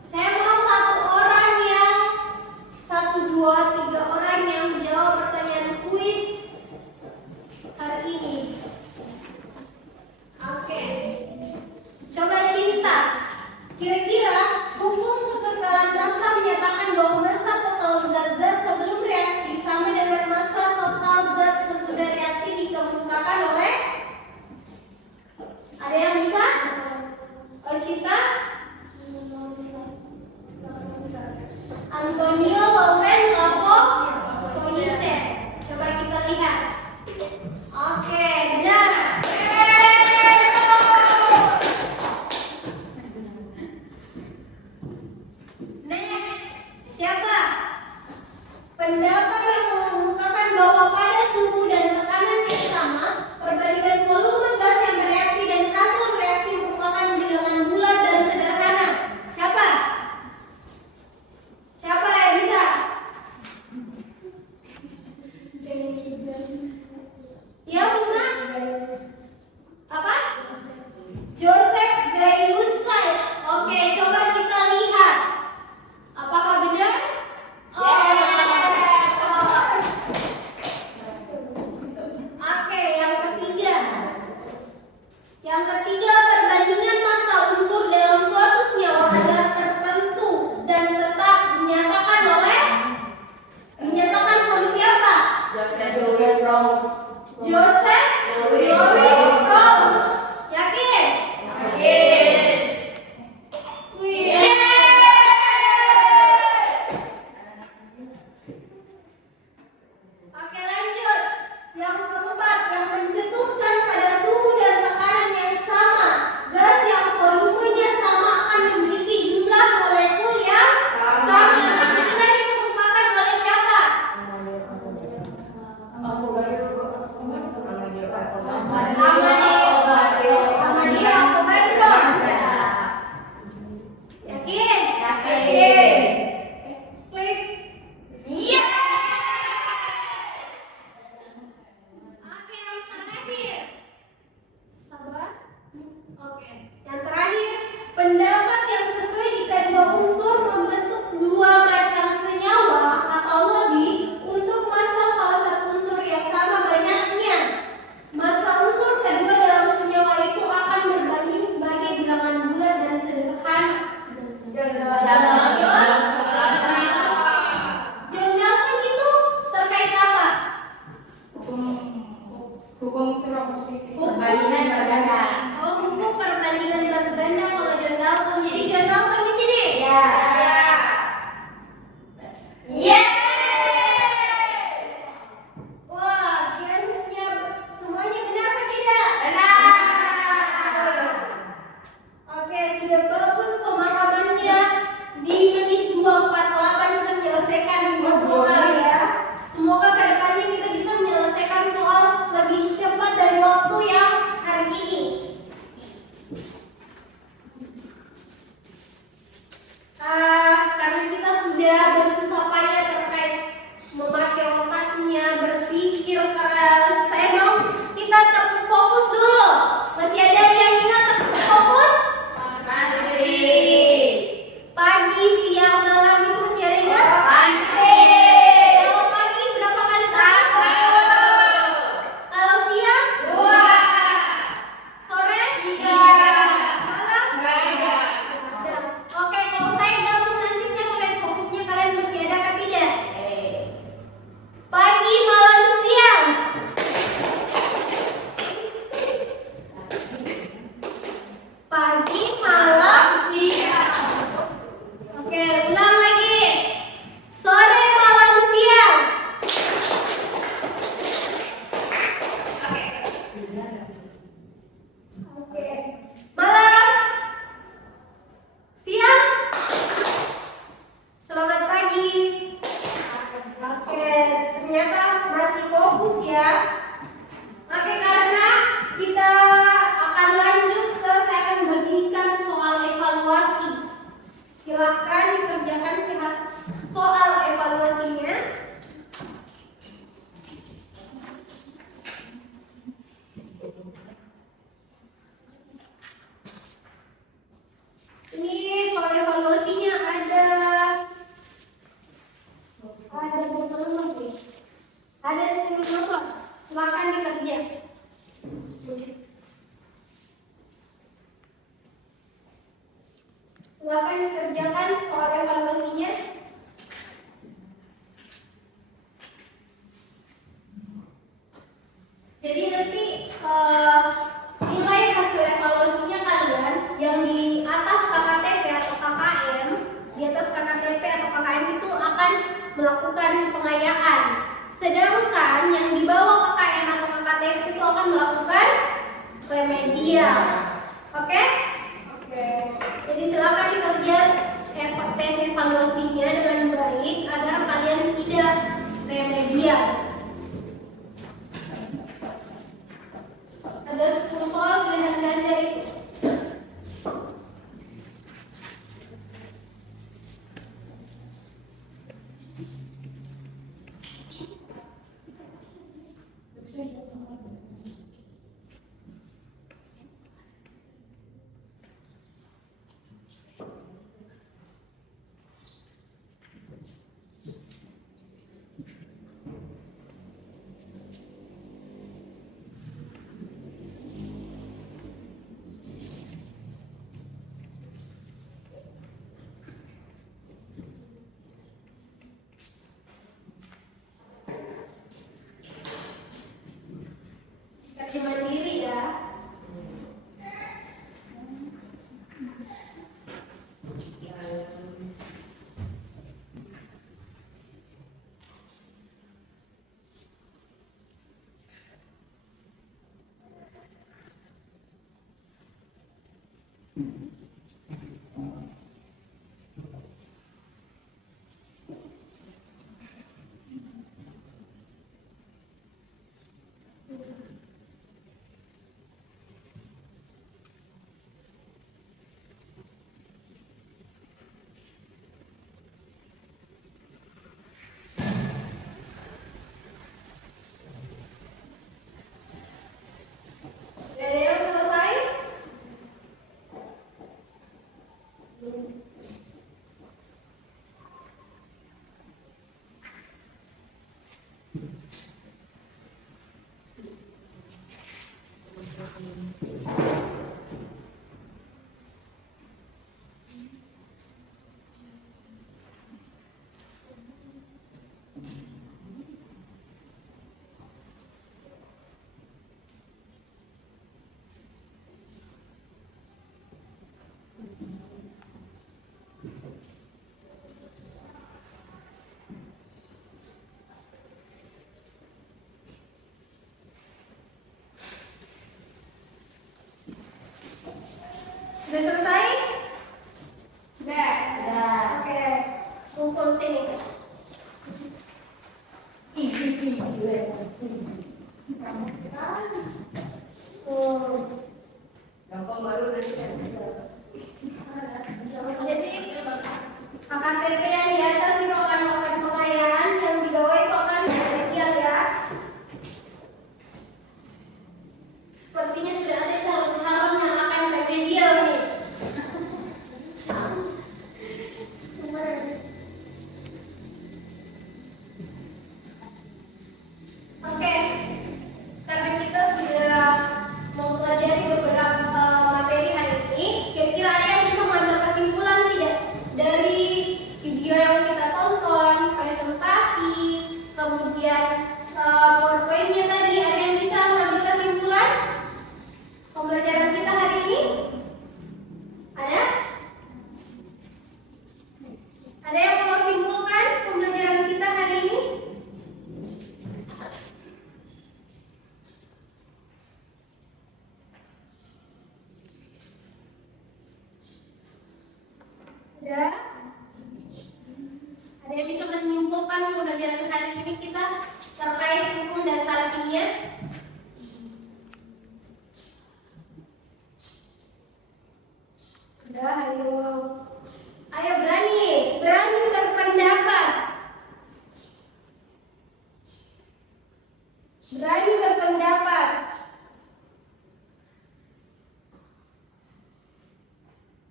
Saya mau 1, 2, 3 orang yang menjawab pertanyaan kuis hari ini. Oke. Coba Cinta. Kira-kira hukum kekekalan massa menyatakan bahwa massa total zat-zat sebelum reaksi sama dengan massa total zat sesudah reaksi dikemukakan oleh? Ada yang bisa? Oh, Cinta? Antonio Lauren Lavoisier. Coba kita lihat. Oke, benar. Next, siapa? Pendapat yang mengungkapkan bahwa pada suhu dan tekanan yang sama, perbandingan volume gas yang bereaksi dan hasil reaksi merupakan bilangan bulat dan sederhana. Siapa? Siapa yang bisa? Ya, bisa? Apa? Joseph Gay-Lussac. Oke, coba kita lihat. Apakah benar? Oke, yang ketiga. Yang ketiga, perbandingan massa unsur dalam suatu senyawa adalah tertentu dan tetap dinyatakan sama siapa? Joseph Louis Strauss. Yakin? Yakin. Oke, lanjut. Yang keempat, yang mencetuskan pada suhu dan tekanan yang sama, gas yang volumenya sama akan memiliki jumlah molekul yang sama. Itu tadi dikemukakan oleh siapa? Amadeo Avogadro. Yakin? Yakin. Klik. Iya. Oke, yang terakhir. Sabar. Oke. Yang terakhir, pendapat yang sesuai jika dua unsur membentuk dua macam senyawa atau lebih untuk massa salah satu unsur yang sama banyaknya. Massa unsur kedua dalam senyawa itu akan berbanding sebagai bilangan bulat dan sederhana. John Dalton itu terkait apa? Hukum proporsi. Perbandingan berganda. Oh, hukum perbandingan berganda kalau John Dalton. Jadi John Dalton di sini? Ya. Yeah. Wah, gamesnya semuanya benar atau tidak? Benar. Oke, sudah bagus pemahamannya. Di menit 2:48 kita menyelesaikan soal ya. Semoga kedepannya kita bisa menyelesaikan soal lebih cepat dari waktu yang hari ini. Karena kita sudah bersusah payah terkait memakai otaknya, berpikir keras. Saya mau kita tetap fokus dulu. Masih ada yang ingat tetap fokus? Pagi, siang, malam itu masih ada yang ingat? Kalau pagi berapa kali satu? Kalau siang? 2. Sore? 3. Malam? 3. Oke, kalau saya gabung nanti saya mau lihat fokusnya kalian Silakan dikerjakan soal evaluasinya. Ini soal evaluasinya ada berapa nomor nih? Ada 10 nomor. Silakan dikerja. Silakan dikerjakan soal evaluasinya. Jadi nanti nilai hasil evaluasinya kalian yang di atas KKTP atau KKM, di atas KKTP atau KKM itu akan melakukan pengayaan. Sedangkan yang di bawah KKM atau KKTP itu akan melakukan remedial. Oke? Oke. Jadi silakan dikerja tes evaluasinya dengan baik agar kalian tidak remedial. Ada 10 soal pilihan ganda itu. Kerja mandiri ya. Ada yang selesai? Sudah selesai? Sudah. Sudah. Oke. Kumpul sini. Gampang baru dari Jadi KKTP yang di atas itu akan melakukan pengayaan, yang di bawah itu akan remedial ya. Sepertinya sudah ada calon-calon yang akan remedial nih. Oke, karena kita sudah mempelajari beberapa materi hari ini, kira-kira ada yang bisa mengambil kesimpulan tidak dari video yang kita tonton, presentasi, kemudian PowerPoint-nya tadi, ada yang bisa mengambil kesimpulan pembelajaran kita hari ini? Ada? Ada yang mau simpulkan pembelajaran kita hari ini? Sudah? Ada yang bisa menyimpulkan pembelajaran hari ini kita terkait hukum dasar kimia? Sudah, ayo. Ayo berani.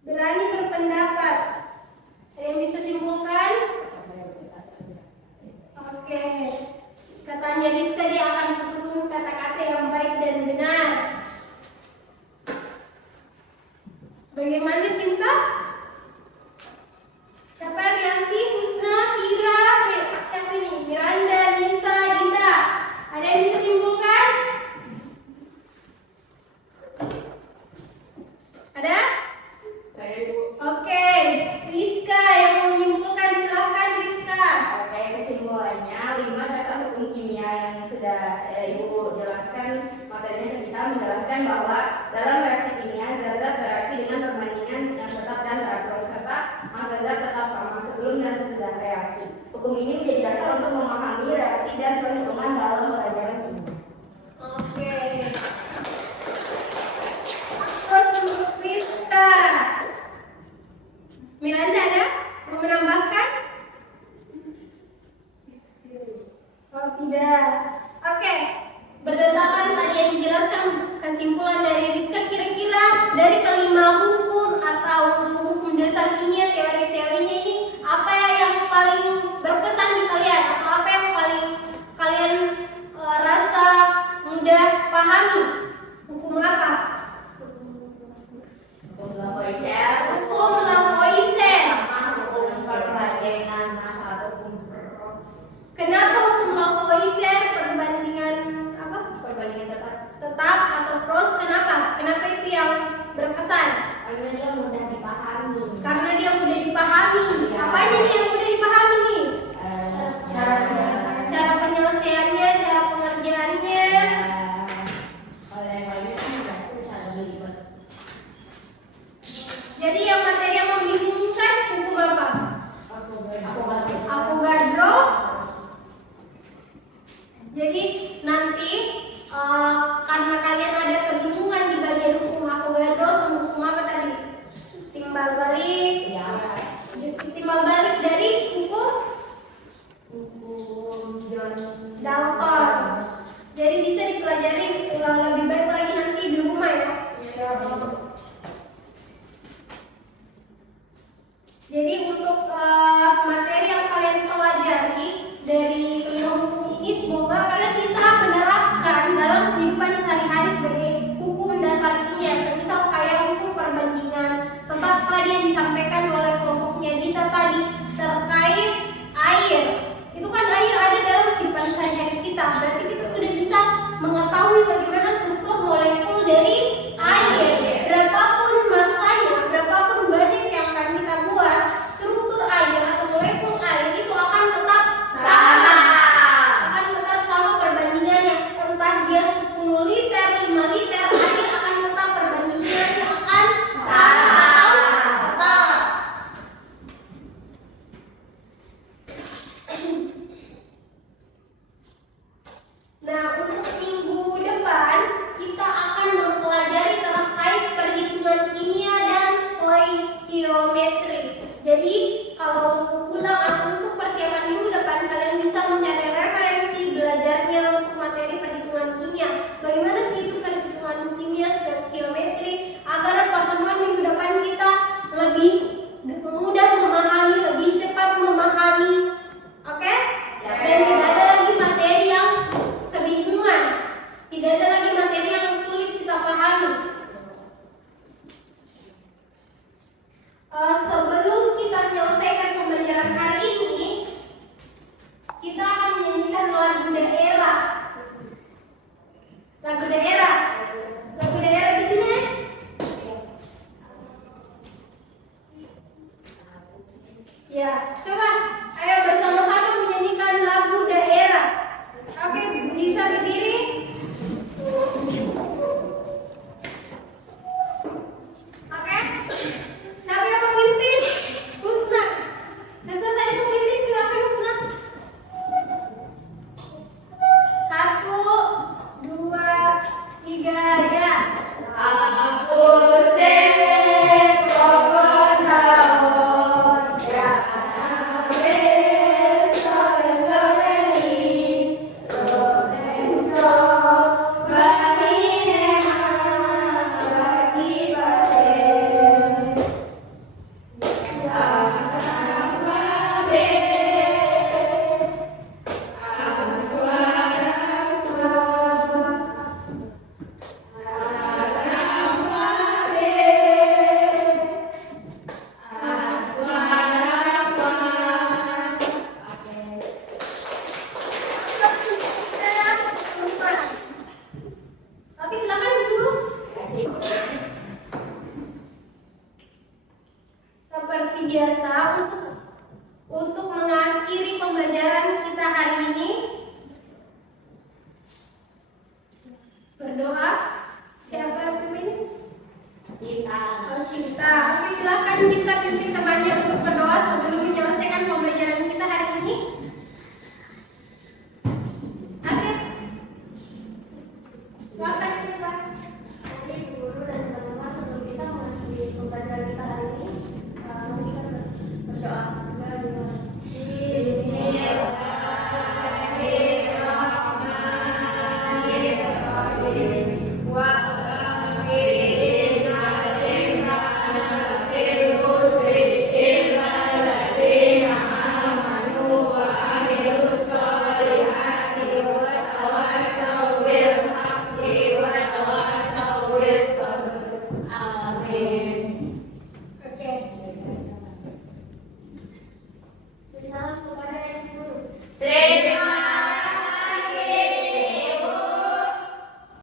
Berani berpendapat. Ada yang bisa simpulkan? Oke. Katanya Rizka dia akan susun kata-kata yang baik dan benar. Bagaimana Cinta? Siapa? Rianti, Husna, Ira, siapa ini? Miranda, Nisa, Dinda. Ada yang bisa simpulkan? Ada? Saya Ibu. Oke, Rizka yang mau menyimpulkan, silakan Rizka. Oke, kesimpulannya 5 dasar hukum kimia yang sudah Ibu jelaskan materinya ke kita menjelaskan bahwa dalam reaksi kimia zat-zat bereaksi dengan perbandingan yang tetap dan teratur serta massa zat tetap sama sebelum dan sesudah reaksi. Hukum ini menjadi dasar untuk memahami reaksi dan perhitungan dalam pelajaran kimia. Oke. Terus untuk Rizka. Miranda ada? Mau menambahkan? Oh tidak. Oke. Berdasarkan tadi yang dijelaskan kesimpulan dari Rizka, kira-kira dari kelima hukum atau hukum dasar kimia, teori-teorinya ini apa yang paling berkesan di kalian atau apa yang paling kalian rasa mudah pahami? Hukum apa? Hukum Lavoisier, Hukum Lavoisier. sama hukum perbandingan massa atau hukum Kenapa hukum Lavoisier perbandingan apa? perbandingan tetap? Tetap atau pros? Kenapa? Kenapa itu yang berkesan? Karena dia mudah dipahami. Karena dia mudah dipahami. Ya. Apanya nih yang mudah dipahami nih? Cara penyelesaian. Cara penyelesaiannya, cara pengerjaannya. Kalau yang lainnya kan nggak susah lebih ribet. Jadi yang materi yang membingungkan hukum apa? Aku ganti. Avogadro. Jadi nanti karena kalian ada kebingungan di bagian hukum Avogadro sama hukum apa tadi? Timbal balik. Ya. Timbal balik dari hukum Hukum John Dalton. Jadi bisa dipelajari lebih baik lagi nanti di rumah ya. Jadi untuk materi yang kalian pelajari dari kelima hukum ini, semoga kalian bisa menerapkan dalam kehidupan sehari-hari sebagai hukum dasar kimia. Semisal kayak hukum perbandingan tetap tadi yang disampaikan oleh kelompoknya Dita tadi terkait air. Itu kan air ada dalam kehidupan sehari-hari kita. Berarti kita sudah bisa mengetahui bagaimana struktur molekul dari air. Berapapun masanya, berapapun banyak yang akan kita buat, struktur air atau molekul air itu akan tetap sama. Akan tetap sama perbandingannya. Entah dia 10 liter, 5 liter, air akan tetap perbandingannya akan sama atau tetap. Nah, untuk minggu depan kita akan mempelajari terkait perhitungan kimia dan stoikiometri. Jadi, kalau pulang atau untuk persiapan minggu depan kalian bisa mencari referensi belajarnya untuk materi perhitungan kimia. Bagaimana sih itu perhitungan kimia, stoikiometri, agar pertemuan minggu depan kita lebih mudah memahami, lebih cepat memahami. Oke? Dan tidak ada lagi materi yang kebingungan. Tidak ada lagi materi yang sulit kita pahami. Sebelum kita menyelesaikan pembelajaran hari ini, kita akan menyanyikan lagu daerah. Lagu daerah. Lagu daerah di sini. Ya, coba ayo bersama-sama menyanyikan lagu daerah. Oke, bisa berdiri. Oke. Siapa yang memimpin? Husna. Peserta itu memimpin, silakan Husna. 1, 2, 3, ya. Aku sekolah Seperti biasa, untuk mengakhiri pembelajaran kita hari ini, berdoa. Siapa yang pimpin? Cinta. Oh, Cinta. Oke, silakan Cinta pimpin temannya untuk berdoa sebelum menyelesaikan pembelajaran